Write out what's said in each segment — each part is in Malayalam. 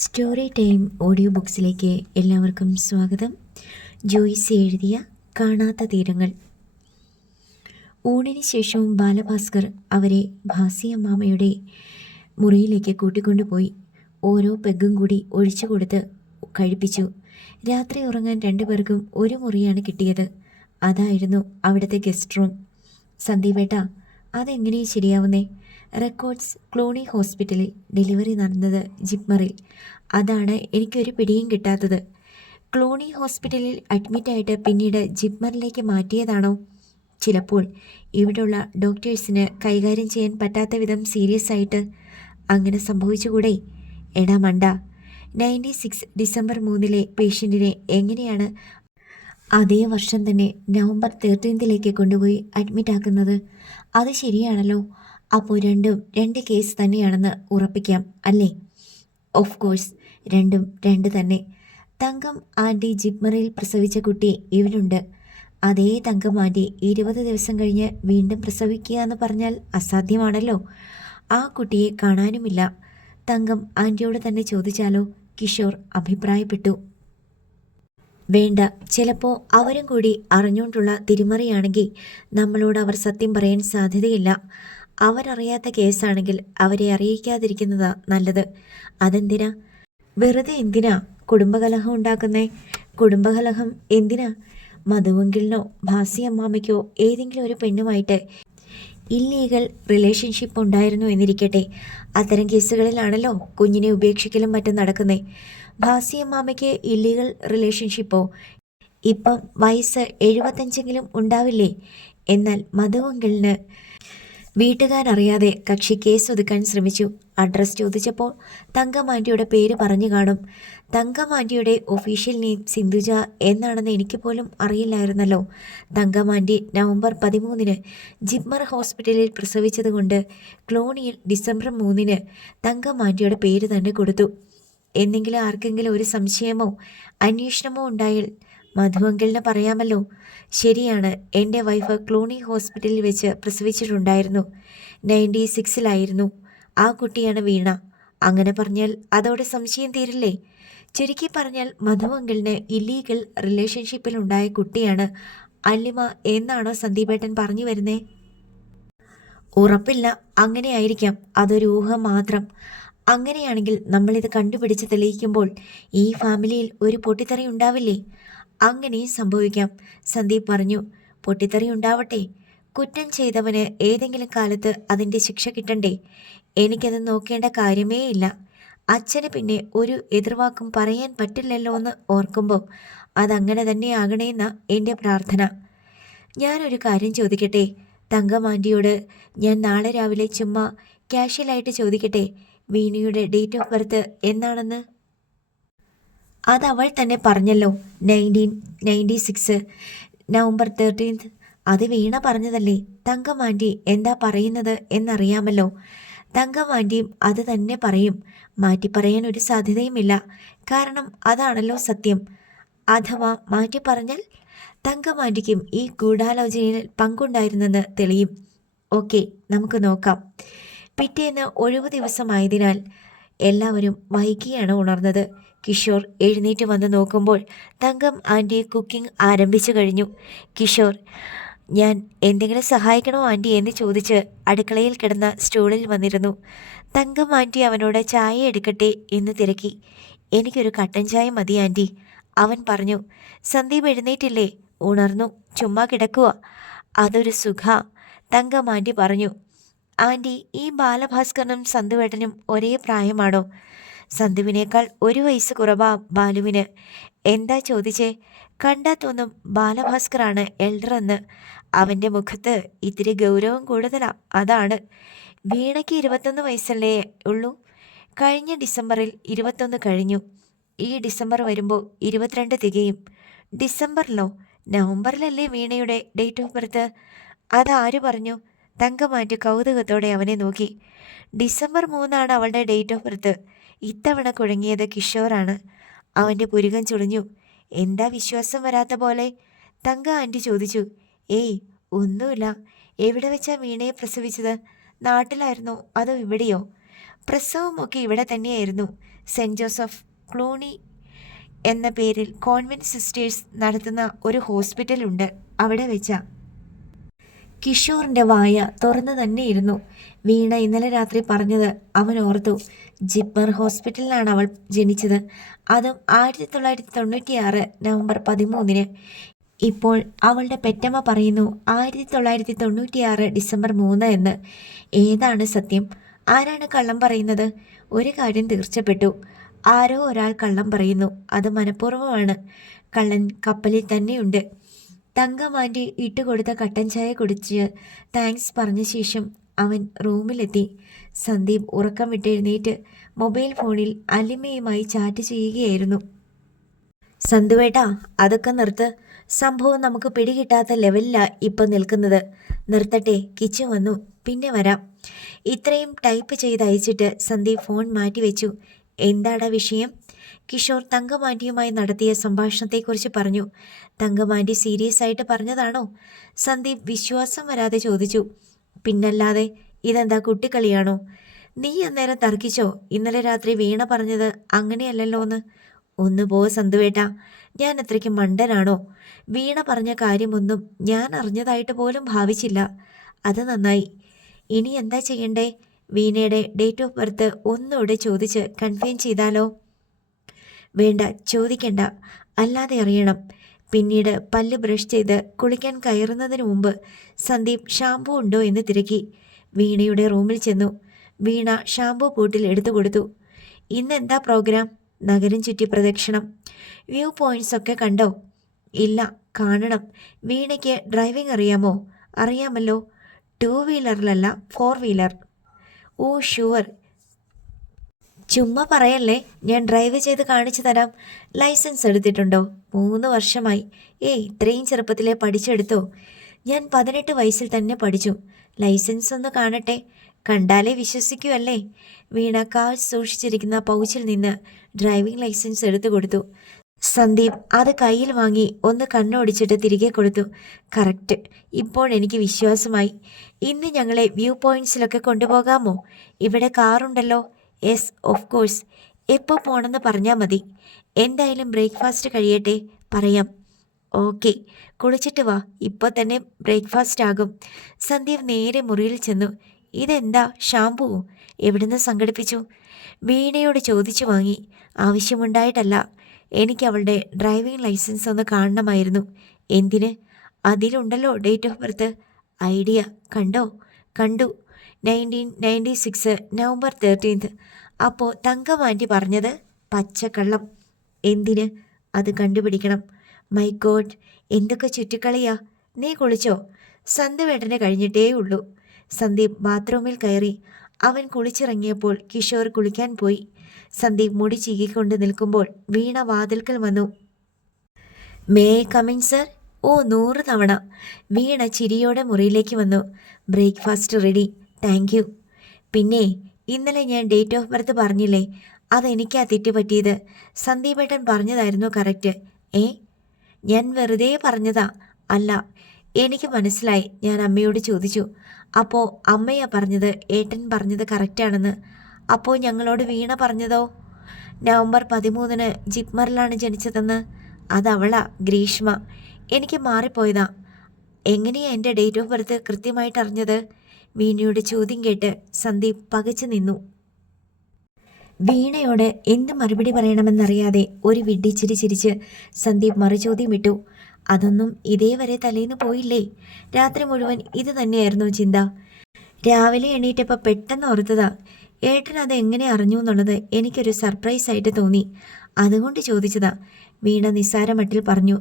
സ്റ്റോറി ടൈം ഓഡിയോ ബുക്സിലേക്ക് എല്ലാവർക്കും സ്വാഗതം. ജോയ്സ് എഴുതിയ കാണാത്ത തീരങ്ങൾ. ഊണിന് ശേഷവും ബാലഭാസ്കർ അവരെ ഭാസിയമ്മാമയുടെ മുറിയിലേക്ക് കൂട്ടിക്കൊണ്ടുപോയി ഓരോ പെഗ്ഗും കൂടി ഒഴിച്ചു കൊടുത്ത് കഴിപ്പിച്ചു. രാത്രി ഉറങ്ങാൻ രണ്ടുപേർക്കും ഒരു മുറിയാണ് കിട്ടിയത്. അതായിരുന്നു അവിടുത്തെ ഗസ്റ്റ് റൂം. സന്ദീപേട്ട, അതെങ്ങനെ ശരിയാവുന്നേ? റെക്കോർഡ്സ് ക്ലൂണി ഹോസ്പിറ്റലിൽ, ഡെലിവറി നടന്നത് ജിപ്മറിൽ. അതാണ് എനിക്കൊരു പിടിയും കിട്ടാത്തത്. ക്ലൂണി ഹോസ്പിറ്റലിൽ അഡ്മിറ്റായിട്ട് പിന്നീട് ജിപ്മറിലേക്ക് മാറ്റിയതാണോ? ചിലപ്പോൾ ഇവിടെയുള്ള ഡോക്ടേഴ്സിന് കൈകാര്യം ചെയ്യാൻ പറ്റാത്ത വിധം സീരിയസ് ആയിട്ട് അങ്ങനെ സംഭവിച്ചുകൂടെ? എടാ മണ്ട, 96 ഡിസംബർ 3 പേഷ്യൻറ്റിനെ എങ്ങനെയാണ് അതേ വർഷം തന്നെ നവംബർ 13 കൊണ്ടുപോയി അഡ്മിറ്റാക്കുന്നത്? അത് ശരിയാണല്ലോ. അപ്പോൾ രണ്ട് കേസ് തന്നെയാണെന്ന് ഉറപ്പിക്കാം അല്ലേ? ഓഫ് കോഴ്സ്, രണ്ടും രണ്ട് തന്നെ. തങ്കം ആൻറ്റി ജിപ്മറിൽ പ്രസവിച്ച കുട്ടി ഇവിടുണ്ട്. അതേ തങ്കം ആൻറ്റി 20 ദിവസം കഴിഞ്ഞ് വീണ്ടും പ്രസവിക്കുക എന്ന് പറഞ്ഞാൽ അസാധ്യമാണല്ലോ. ആ കുട്ടിയെ കാണാനുമില്ല. തങ്കം ആൻറ്റിയോട് തന്നെ ചോദിച്ചാലോ? കിഷോർ അഭിപ്രായപ്പെട്ടു. വേണ്ട, ചിലപ്പോൾ അവരും കൂടി അറിഞ്ഞുകൊണ്ടുള്ള തിരിമറിയാണെങ്കിൽ നമ്മളോട് അവർ സത്യം പറയാൻ സാധ്യതയില്ല. അവരറിയാത്ത കേസാണെങ്കിൽ അവരെ അറിയിക്കാതിരിക്കുന്നതാ നല്ലത്. അതെന്തിനാ? വെറുതെ എന്തിനാ കുടുംബകലഹം ഉണ്ടാക്കുന്നേ? കുടുംബകലഹം എന്തിനാ? മധുവെങ്കിലിനോ ഭാസിയമ്മാമയ്ക്കോ ഏതെങ്കിലും ഒരു പെണ്ണുമായിട്ട് ഇല്ലീഗൽ റിലേഷൻഷിപ്പ് ഉണ്ടായിരുന്നു എന്നിരിക്കട്ടെ. അത്തരം കേസുകളിലാണല്ലോ കുഞ്ഞിനെ ഉപേക്ഷിക്കലും മറ്റും നടക്കുന്നേ. ഭാസിയമ്മാമയ്ക്ക് ഇല്ലീഗൽ റിലേഷൻഷിപ്പോ? ഇപ്പം വയസ്സ് 75 ഉണ്ടാവില്ലേ? എന്നാൽ മധുവെങ്കിലിന് വീട്ടുകാരറിയാതെ കക്ഷി കേസ് ഒതുക്കാൻ ശ്രമിച്ചു. അഡ്രസ് ചോദിച്ചപ്പോൾ തങ്കമാൻറ്റിയുടെ പേര് പറഞ്ഞു കാണും. തങ്കമാൻറ്റിയുടെ ഒഫീഷ്യൽ നെയിം സിന്ധുജ എന്നാണെന്ന് എനിക്ക് പോലും അറിയില്ലായിരുന്നല്ലോ. തങ്കമാൻറ്റി നവംബർ 13 ജിപ്മർ ഹോസ്പിറ്റലിൽ പ്രസവിച്ചതുകൊണ്ട് ക്ലോണിയിൽ ഡിസംബർ 3 തങ്കമാൻറ്റിയുടെ പേര് തന്നെ കൊടുത്തു. എന്തെങ്കിലും ആർക്കെങ്കിലും ഒരു സംശയമോ അന്വേഷണമോ ഉണ്ടായാൽ മധുവെങ്കിലിന് പറയാമല്ലോ. ശരിയാണ്, എൻ്റെ വൈഫ് ക്ലൂണി ഹോസ്പിറ്റലിൽ വെച്ച് പ്രസവിച്ചിട്ടുണ്ടായിരുന്നു. 96 ആ കുട്ടിയാണ് വീണ. അങ്ങനെ പറഞ്ഞാൽ അതോടെ സംശയം തീരില്ലേ? ചുരുക്കി പറഞ്ഞാൽ മധുവെങ്കിലിന് ഇല്ലീഗൽ റിലേഷൻഷിപ്പിൽ ഉണ്ടായ കുട്ടിയാണ് അല്ലിമ എന്നാണോ സന്ദീപേട്ടൻ പറഞ്ഞു വരുന്നേ? ഉറപ്പില്ല, അങ്ങനെയായിരിക്കാം. അതൊരു ഊഹം മാത്രം. അങ്ങനെയാണെങ്കിൽ നമ്മളിത് കണ്ടുപിടിച്ച് തെളിയിക്കുമ്പോൾ ഈ ഫാമിലിയിൽ ഒരു പൊട്ടിത്തെറി ഉണ്ടാവില്ലേ? അങ്ങനെയും സംഭവിക്കാം, സന്ദീപ് പറഞ്ഞു. പൊട്ടിത്തെറി ഉണ്ടാവട്ടെ. കുറ്റം ചെയ്തവന് ഏതെങ്കിലും കാലത്ത് അതിൻ്റെ ശിക്ഷ കിട്ടണ്ടേ? എനിക്കത് നോക്കേണ്ട കാര്യമേ ഇല്ല. അച്ഛന് പിന്നെ ഒരു എതിർവാക്കും പറയാൻ പറ്റില്ലല്ലോ എന്ന് ഓർക്കുമ്പോൾ അതങ്ങനെ തന്നെ ആകണേന്ന എൻ്റെ പ്രാർത്ഥന. ഞാനൊരു കാര്യം ചോദിക്കട്ടെ തങ്കമാൻറ്റിയോട്? ഞാൻ നാളെ രാവിലെ ചുമ്മാ കാഷ്വലായിട്ട് ചോദിക്കട്ടെ, വീണയുടെ ഡേറ്റ് ഓഫ് ബർത്ത് എന്നാണെന്ന്? അതവൾ തന്നെ പറഞ്ഞല്ലോ, 1996 നവംബർ 13. അത് വീണ പറഞ്ഞതല്ലേ. തങ്കമാൻറ്റി എന്താ പറയുന്നത് എന്നറിയാമല്ലോ. തങ്കമാൻറ്റിയും അത് തന്നെ പറയും. മാറ്റി പറയാൻ ഒരു സാധ്യതയുമില്ല. കാരണം അതാണല്ലോ സത്യം. അഥവാ മാറ്റി പറഞ്ഞാൽ തങ്കമാൻറ്റിക്കും ഈ ഗൂഢാലോചനയിൽ പങ്കുണ്ടായിരുന്നെന്ന് തെളിയും. ഓക്കെ, നമുക്ക് നോക്കാം. പിറ്റേന്ന് ഒഴിവു ദിവസമായതിനാൽ എല്ലാവരും വൈകിയാണ് ഉണർന്നത്. കിഷോർ എഴുന്നേറ്റ് വന്ന് നോക്കുമ്പോൾ തങ്കം ആൻറ്റി കുക്കിംഗ് ആരംഭിച്ചു കഴിഞ്ഞു. കിഷോർ, ഞാൻ എന്തെങ്കിലും സഹായിക്കണോ ആൻറ്റി എന്ന് ചോദിച്ച് അടുക്കളയിൽ കിടന്ന സ്റ്റൂളിൽ വന്നിരുന്നു. തങ്കം ആൻറ്റി അവനോട് ചായ എടുക്കട്ടെ എന്ന് തിരക്കി. എനിക്കൊരു കട്ടൻ ചായ മതി ആൻറ്റി, അവൻ പറഞ്ഞു. സന്ദീപ് എഴുന്നേറ്റില്ലേ? ഉണർന്നു, ചുമ്മാ കിടക്കുക. അതൊരു സുഖ, തങ്കം ആൻറ്റി പറഞ്ഞു. ആൻറ്റി, ഈ ബാലഭാസ്കറിനും സന്ദുവേട്ടനും ഒരേ പ്രായമാണോ? സന്ദുവിനേക്കാൾ 1 വയസ്സ് കുറവാ ബാലുവിന്. എന്താ ചോദിച്ചേ? കണ്ടാ തോന്നും ബാലഭാസ്കറാണ് എൽഡർ എന്ന്. അവൻ്റെ മുഖത്ത് ഇത്തിരി ഗൗരവം കൂടുതലാ, അതാണ്. വീണയ്ക്ക് 21 വയസ്സല്ലേ ഉള്ളൂ. കഴിഞ്ഞ ഡിസംബറിൽ 21 കഴിഞ്ഞു. ഈ ഡിസംബർ വരുമ്പോൾ 22 തികയും. ഡിസംബറിലോ? നവംബറിലല്ലേ വീണയുടെ ഡേറ്റ് ഓഫ് ബർത്ത്? അതാര് പറഞ്ഞു? തങ്കമാറ്റി കൗതുകത്തോടെ അവനെ നോക്കി. ഡിസംബർ 3 അവളുടെ ഡേറ്റ് ഓഫ് ബർത്ത്. ഇത്തവണ കുഴങ്ങിയത് കിഷോറാണ്. അവൻ്റെ പുരുകം ചുളിഞ്ഞു. എന്താ വിശ്വാസം വരാത്ത പോലെ? തങ്ക ആൻറ്റി ചോദിച്ചു. ഏയ് ഒന്നുമില്ല. എവിടെ വെച്ചാ വീണയെ പ്രസവിച്ചത്? നാട്ടിലായിരുന്നോ അതോ ഇവിടെയോ? പ്രസവമൊക്കെ ഇവിടെ തന്നെയായിരുന്നു. സെൻറ്റ് ജോസഫ് ക്ലൂണി എന്ന പേരിൽ കോൺവെൻറ്റ് സിസ്റ്റേഴ്സ് നടത്തുന്ന ഒരു ഹോസ്പിറ്റലുണ്ട്. അവിടെ വെച്ചാ. കിഷോറിൻ്റെ വായ തുറന്നു തന്നെയിരുന്നു. വീണ ഇന്നലെ രാത്രി പറഞ്ഞത് അവൻ ഓർത്തു. ജിപ്മർ ഹോസ്പിറ്റലിലാണ് അവൾ ജനിച്ചത്. അതും 1996 നവംബർ 13. ഇപ്പോൾ അവളുടെ പെറ്റമ്മ പറയുന്നു 1996 ഡിസംബർ 3 എന്ന്. ഏതാണ് സത്യം? ആരാണ് കള്ളം പറയുന്നത്? ഒരു കാര്യം തീർച്ചപ്പെട്ടു, ആരോ ഒരാൾ കള്ളം പറയുന്നു. അത് മനഃപൂർവ്വമാണ്. കള്ളൻ കപ്പലിൽ തന്നെയുണ്ട്. തങ്കമാൻ്റെ ഇട്ടുകൊടുത്ത കട്ടൻ ചായ കുടിച്ച് താങ്ക്സ് പറഞ്ഞ ശേഷം അവൻ റൂമിലെത്തി. സന്ദീപ് ഉറക്കം വിട്ടെഴുന്നേറ്റ് മൊബൈൽ ഫോണിൽ അലിമയുമായി ചാറ്റ് ചെയ്യുകയായിരുന്നു. സന്തുവേട്ടാ, അതൊക്കെ നിർത്ത്. സംഭവം നമുക്ക് പിടികിട്ടാത്ത ലെവലിലാണ് ഇപ്പം നിൽക്കുന്നത്. നിർത്തട്ടെ, കിച്ചു വന്നു, പിന്നെ വരാം. ഇത്രയും ടൈപ്പ് ചെയ്ത് അയച്ചിട്ട് സന്ദീപ് ഫോൺ മാറ്റിവെച്ചു. എന്താടാ വിഷയം? കിഷോർ തങ്കമാൻ്റിയുമായി നടത്തിയ സംഭാഷണത്തെക്കുറിച്ച് പറഞ്ഞു. തങ്കമാൻ്റി സീരിയസ് ആയിട്ട് പറഞ്ഞതാണോ? സന്ദീപ് വിശ്വാസം വരാതെ ചോദിച്ചു. പിന്നല്ലാതെ, ഇതെന്താ കുട്ടിക്കളിയാണോ? നീ അന്നേരം തർക്കിച്ചോ ഇന്നലെ രാത്രി വീണ പറഞ്ഞത് അങ്ങനെയല്ലല്ലോന്ന്? ഒന്ന് പോ സന്തുവേട്ടാ, ഞാൻ അത്രയ്ക്ക് മണ്ടനാണോ? വീണ പറഞ്ഞ കാര്യമൊന്നും ഞാൻ അറിഞ്ഞതായിട്ട് പോലും ഭാവിച്ചില്ല. അത് നന്നായി. ഇനി എന്താ ചെയ്യണ്ടേ? വീണയുടെ ഡേറ്റ് ഓഫ് ബർത്ത് ഒന്നുകൂടെ ചോദിച്ച് കൺഫേം ചെയ്താലോ? വേണ്ട, ചോദിക്കണ്ട. അല്ലാതെ അറിയണം. പിന്നീട് പല്ല് ബ്രഷ് ചെയ്ത് കുളിക്കാൻ കയറുന്നതിന് മുമ്പ് സന്ദീപ് ഷാമ്പൂ ഉണ്ടോ എന്ന് തിരക്കി. വീണയുടെ റൂമിൽ ചെന്നു. വീണ ഷാമ്പൂ ബോട്ടിൽ എടുത്തു കൊടുത്തു. ഇന്നെന്താ പ്രോഗ്രാം? നഗരം ചുറ്റി പ്രദക്ഷിണം. വ്യൂ പോയിന്റ്സ് ഒക്കെ കണ്ടോ? ഇല്ല, കാണണം. വീണയ്ക്ക് ഡ്രൈവിംഗ് അറിയാമോ? അറിയാമല്ലോ. 2 വീലറിലല്ല, 4 വീലർ. ഓ ഷുവർ. ചുമ്മാ പറയല്ലേ, ഞാൻ ഡ്രൈവ് ചെയ്ത് കാണിച്ചു തരാം. ലൈസൻസ് എടുത്തിട്ടുണ്ടോ? 3 വർഷമായി. ഇത്രയും ചെറുപ്പത്തിലെ പഠിച്ചെടുത്തോ? ഞാൻ 18 വയസ്സിൽ തന്നെ പഠിച്ചു. ലൈസൻസ് ഒന്ന് കാണട്ടെ. കണ്ടാലേ വിശ്വസിക്കൂ അല്ലേ? വീണ കാർ സൂക്ഷിച്ചിരിക്കുന്ന പൗച്ചിൽ നിന്ന് ഡ്രൈവിംഗ് ലൈസൻസ് എടുത്തു കൊടുത്തു. സന്ദീപ് അത് കയ്യിൽ വാങ്ങി ഒന്ന് കണ്ണോടിച്ചിട്ട് തിരികെ കൊടുത്തു. കറക്റ്റ്, ഇപ്പോൾ എനിക്ക് വിശ്വാസമായി. ഇന്ന് ഞങ്ങളെ വ്യൂ പോയിന്റ്സിലൊക്കെ കൊണ്ടുപോകാമോ? ഇവിടെ കാറുണ്ടല്ലോ. Yes, of course. എപ്പോൾ പോകണമെന്ന് പറഞ്ഞാൽ മതി. എന്തായാലും ബ്രേക്ക്ഫാസ്റ്റ് കഴിയട്ടെ, പറയാം. ഓക്കെ, കുളിച്ചിട്ട് വാ, ഇപ്പോൾ തന്നെ ബ്രേക്ക്ഫാസ്റ്റ് ആകും. സന്ദീപ് നേരെ മുറിയിൽ ചെന്നു. ഇതെന്താ ഷാമ്പുവോ? എവിടുന്ന് സംഘടിപ്പിച്ചു? വീണയോട് ചോദിച്ചു വാങ്ങി. ആവശ്യമുണ്ടായിട്ടല്ല. എനിക്ക് അവളുടെ ഡ്രൈവിംഗ് ലൈസൻസ് ഒന്ന് കാണണമായിരുന്നു. എന്തിന്? അതിലുണ്ടല്ലോ ഡേറ്റ് ഓഫ് ബർത്ത്. ഐഡിയ കണ്ടോ? കണ്ടു. 1996 നവംബർ 13. അപ്പോൾ തങ്കമാൻ്റി പറഞ്ഞത് പച്ചക്കള്ളം. എന്തിന്? അത് കണ്ടുപിടിക്കണം. മൈ ഗോഡ്, എന്തൊക്കെ ചുറ്റിക്കളിയാ. നീ കുളിച്ചോ? സന്ധ്യവേട്ടനെ കഴിഞ്ഞിട്ടേ ഉള്ളൂ. സന്ദീപ് ബാത്റൂമിൽ കയറി. അവൻ കുളിച്ചിറങ്ങിയപ്പോൾ കിഷോർ കുളിക്കാൻ പോയി. സന്ദീപ് മുടി ചീകിക്കൊണ്ട് നിൽക്കുമ്പോൾ വീണ വാതിൽക്കൽ വന്നു. May come in sir? ഓ, 100 തവണ. വീണ ചിരിയോടെ മുറിയിലേക്ക് വന്നു. Breakfast ready, thank you. പിന്നെ ഇന്നലെ ഞാൻ ഡേറ്റ് ഓഫ് ബർത്ത് പറഞ്ഞില്ലേ, അതെനിക്കാ തെറ്റുപറ്റിയത്. സന്ദീപേട്ടൻ പറഞ്ഞതായിരുന്നു കറക്റ്റ്. ഞാൻ വെറുതെ പറഞ്ഞതാ. അല്ല, എനിക്ക് മനസ്സിലായി. ഞാൻ അമ്മയോട് ചോദിച്ചു. അപ്പോൾ അമ്മയാ പറഞ്ഞത് ഏട്ടൻ പറഞ്ഞത് കറക്റ്റാണെന്ന്. അപ്പോൾ ഞങ്ങളോട് വീണ പറഞ്ഞതോ നവംബർ 13 ജിപ്മറിലാണ് ജനിച്ചതെന്ന്? അതവളാ, ഗ്രീഷ്മ. എനിക്ക് മാറിപ്പോയതാ. എങ്ങനെയാ എൻ്റെ ഡേറ്റ് ഓഫ് ബർത്ത് കൃത്യമായിട്ട് അറിഞ്ഞത്? വീണയുടെ ചോദ്യം കേട്ട് സന്ദീപ് പകച്ചു നിന്നു. വീണയോട് എന്ത് മറുപടി പറയണമെന്നറിയാതെ ഒരു വിഡ്ഢിച്ചിരി ചിരിച്ച് സന്ദീപ് മറുചോദ്യം ഇട്ടു. അതൊന്നും ഇതേവരെ തലേന്ന് പോയില്ലേ? രാത്രി മുഴുവൻ ഇത് തന്നെയായിരുന്നു ചിന്ത. രാവിലെ എണീറ്റപ്പോൾ പെട്ടെന്ന് ഓർത്തതാ. ഏട്ടൻ അത് എങ്ങനെ അറിഞ്ഞു എന്നുള്ളത് എനിക്കൊരു സർപ്രൈസായിട്ട് തോന്നി. അതുകൊണ്ട് ചോദിച്ചതാ, വീണ നിസ്സാരമട്ടിൽ പറഞ്ഞു.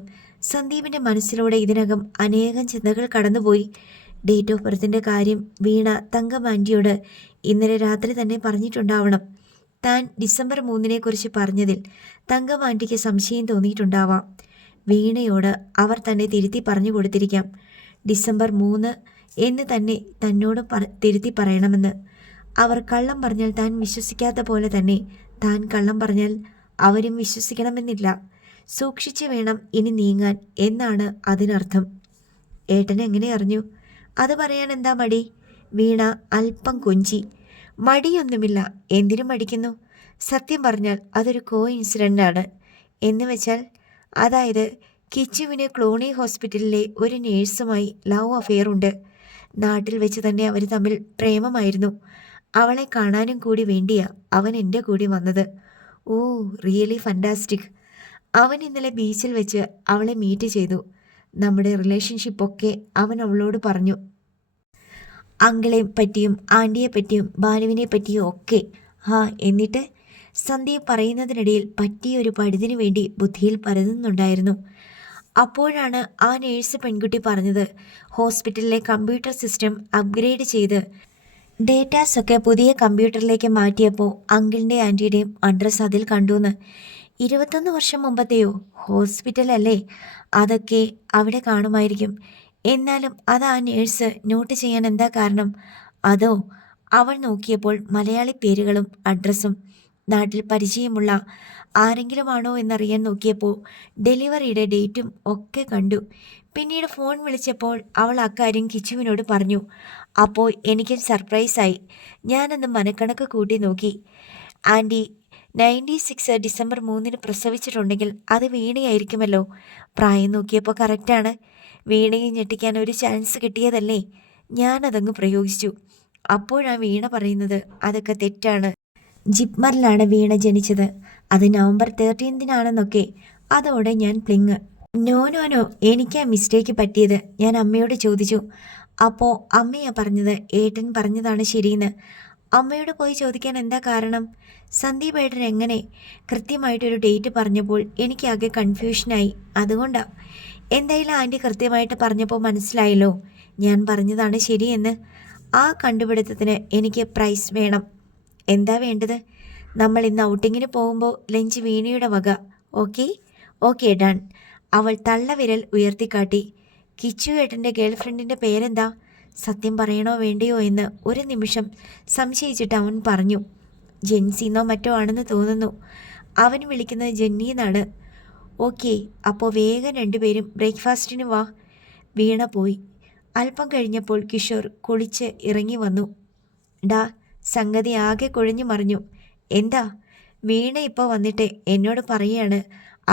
സന്ദീപിൻ്റെ മനസ്സിലൂടെ ഇതിനകം അനേകം ചിന്തകൾ കടന്നുപോയി. ഡേറ്റ് ഓഫ് ബർത്തിൻ്റെ കാര്യം വീണ തങ്കമാൻ്റിയോട് ഇന്നലെ രാത്രി തന്നെ പറഞ്ഞിട്ടുണ്ടാവണം. താൻ ഡിസംബർ 3 പറഞ്ഞതിൽ തങ്കമാൻ്റിക്ക് സംശയം തോന്നിയിട്ടുണ്ടാവാം. വീണയോട് അവർ തന്നെ തിരുത്തി പറഞ്ഞു കൊടുത്തിരിക്കാം. ഡിസംബർ 3 എന്ന് തന്നെ തന്നോട് തിരുത്തി പറയണമെന്ന്. അവർ കള്ളം പറഞ്ഞാൽ താൻ വിശ്വസിക്കാത്ത പോലെ തന്നെ താൻ കള്ളം പറഞ്ഞാൽ അവരും വിശ്വസിക്കണമെന്നില്ല. സൂക്ഷിച്ചു വേണം ഇനി നീങ്ങാൻ എന്നാണ് അതിനർത്ഥം. ഏട്ടൻ എങ്ങനെ അറിഞ്ഞു? അത് പറയാൻ എന്താ മടി? വീണ അല്പം കൊഞ്ചി. മടിയൊന്നുമില്ല. എന്തിനും മടിക്കുന്നു? സത്യം പറഞ്ഞാൽ അതൊരു ഇൻസിഡൻ്റ് ആണ്. എന്ന് വെച്ചാൽ, അതായത് കിച്ചുവിന് ക്ലൂണി ഹോസ്പിറ്റലിലെ ഒരു നേഴ്സുമായി ലവ് അഫെയർ ഉണ്ട്. നാട്ടിൽ വെച്ച് തന്നെ അവർ തമ്മിൽ പ്രേമമായിരുന്നു. അവളെ കാണാനും കൂടി വേണ്ടിയാ അവൻ എൻ്റെ കൂടി വന്നത്. ഓ, റിയലി ഫണ്ടാസ്റ്റിക്. അവൻ ഇന്നലെ ബീച്ചിൽ വെച്ച് അവളെ മീറ്റ് ചെയ്തു. നമ്മുടെ റിലേഷൻഷിപ്പൊക്കെ അവൻ അവളോട് പറഞ്ഞു. അങ്കിളെ പറ്റിയും ആൻറ്റിയെ പറ്റിയും ബാലുവിനെ പറ്റിയും ഒക്കെ. എന്നിട്ട് സന്ധ്യ പറയുന്നതിനിടയിൽ പറ്റിയൊരു പഴുതിനു വേണ്ടി ബുദ്ധിയിൽ പരതുന്നുണ്ടായിരുന്നു. അപ്പോഴാണ് ആ നേഴ്സ് പെൺകുട്ടി പറഞ്ഞത്, ഹോസ്പിറ്റലിലെ കമ്പ്യൂട്ടർ സിസ്റ്റം അപ്ഗ്രേഡ് ചെയ്ത് ഡേറ്റാസൊക്കെ പുതിയ കമ്പ്യൂട്ടറിലേക്ക് മാറ്റിയപ്പോൾ അങ്കിളിൻ്റെ ആൻറ്റിയുടെയും അഡ്രസ്സ് അതിൽ കണ്ടുവെന്ന്. 21 വർഷം മുമ്പത്തെയോ ഹോസ്പിറ്റലല്ലേ, അതൊക്കെ അവിടെ കാണുമായിരിക്കും. എന്നാലും അത് ആ നേഴ്സ് നോട്ട് ചെയ്യാൻ എന്താ കാരണം? അതോ അവൾ നോക്കിയപ്പോൾ മലയാളി പേരുകളും അഡ്രസ്സും നാട്ടിൽ പരിചയമുള്ള ആരെങ്കിലുമാണോ എന്നറിയാൻ നോക്കിയപ്പോൾ ഡെലിവറിയുടെ ഡേറ്റും ഒക്കെ കണ്ടു. പിന്നീട് ഫോൺ വിളിച്ചപ്പോൾ അവൾ അക്കാര്യം കിച്ചുവിനോട് പറഞ്ഞു. അപ്പോൾ എനിക്ക് സർപ്രൈസായി. ഞാനന്ന് മനക്കണക്ക് കൂട്ടി നോക്കി. ആൻറ്റി 96 ഡിസംബർ 3 പ്രസവിച്ചിട്ടുണ്ടെങ്കിൽ അത് വീണയായിരിക്കുമല്ലോ. പ്രായം നോക്കിയപ്പോൾ കറക്റ്റാണ്. വീണയെ ഞെട്ടിക്കാൻ ഒരു ചാൻസ് കിട്ടിയതല്ലേ, ഞാനതങ്ങ് പ്രയോഗിച്ചു. അപ്പോഴാണ് വീണ പറയുന്നത് അതൊക്കെ തെറ്റാണ്, ജിപ്മറിലാണ് വീണ ജനിച്ചത്, അത് നവംബർ 13 അതോടെ ഞാൻ പ്ലിങ്. നോ, എനിക്കാ മിസ്റ്റേക്ക് പറ്റിയത്. ഞാൻ അമ്മയോട് ചോദിച്ചു. അപ്പോൾ അമ്മയാ പറഞ്ഞത് ഏട്ടൻ പറഞ്ഞതാണ് ശരിയെന്ന്. അമ്മയോട് പോയി ചോദിക്കാൻ എന്താ കാരണം? സന്ദീപ് ഏട്ടൻ എങ്ങനെ കൃത്യമായിട്ടൊരു ഡേറ്റ് പറഞ്ഞപ്പോൾ എനിക്കാകെ കൺഫ്യൂഷനായി. അതുകൊണ്ടാ. എന്തായാലും ആൻറ്റി കൃത്യമായിട്ട് പറഞ്ഞപ്പോൾ മനസ്സിലായല്ലോ ഞാൻ പറഞ്ഞതാണ് ശരിയെന്ന്. ആ കണ്ടുപിടുത്തത്തിന് എനിക്ക് പ്രൈസ് വേണം. എന്താ വേണ്ടത്? നമ്മൾ ഇന്ന് ഔട്ടിങ്ങിന് പോകുമ്പോൾ ലഞ്ച് വീണയുടെ വക. Okay done. അവൾ തള്ളവിരൽ ഉയർത്തിക്കാട്ടി. കിച്ചു ഏട്ടൻ്റെ ഗേൾഫ്രണ്ടിൻ്റെ പേരെന്താ? സത്യം പറയണോ വേണ്ടയോ എന്ന് ഒരു നിമിഷം സംശയിച്ചിട്ട് അവൻ പറഞ്ഞു. ജെൻസിന്നോ മറ്റോ ആണെന്ന് തോന്നുന്നു. അവൻ വിളിക്കുന്നത് ജെന്നി എന്നാണ്. ഓക്കെ, അപ്പോൾ വേഗം രണ്ടുപേരും ബ്രേക്ക്ഫാസ്റ്റിന് വാ. വീണ പോയി. അല്പം കഴിഞ്ഞപ്പോൾ കിഷോർ കുളിച്ച് ഇറങ്ങി വന്നു. ഡാ, സംഗതി ആകെ കുഴഞ്ഞു മറിഞ്ഞു. എന്താ? വീണ ഇപ്പോൾ വന്നിട്ട് എന്നോട് പറയാണ്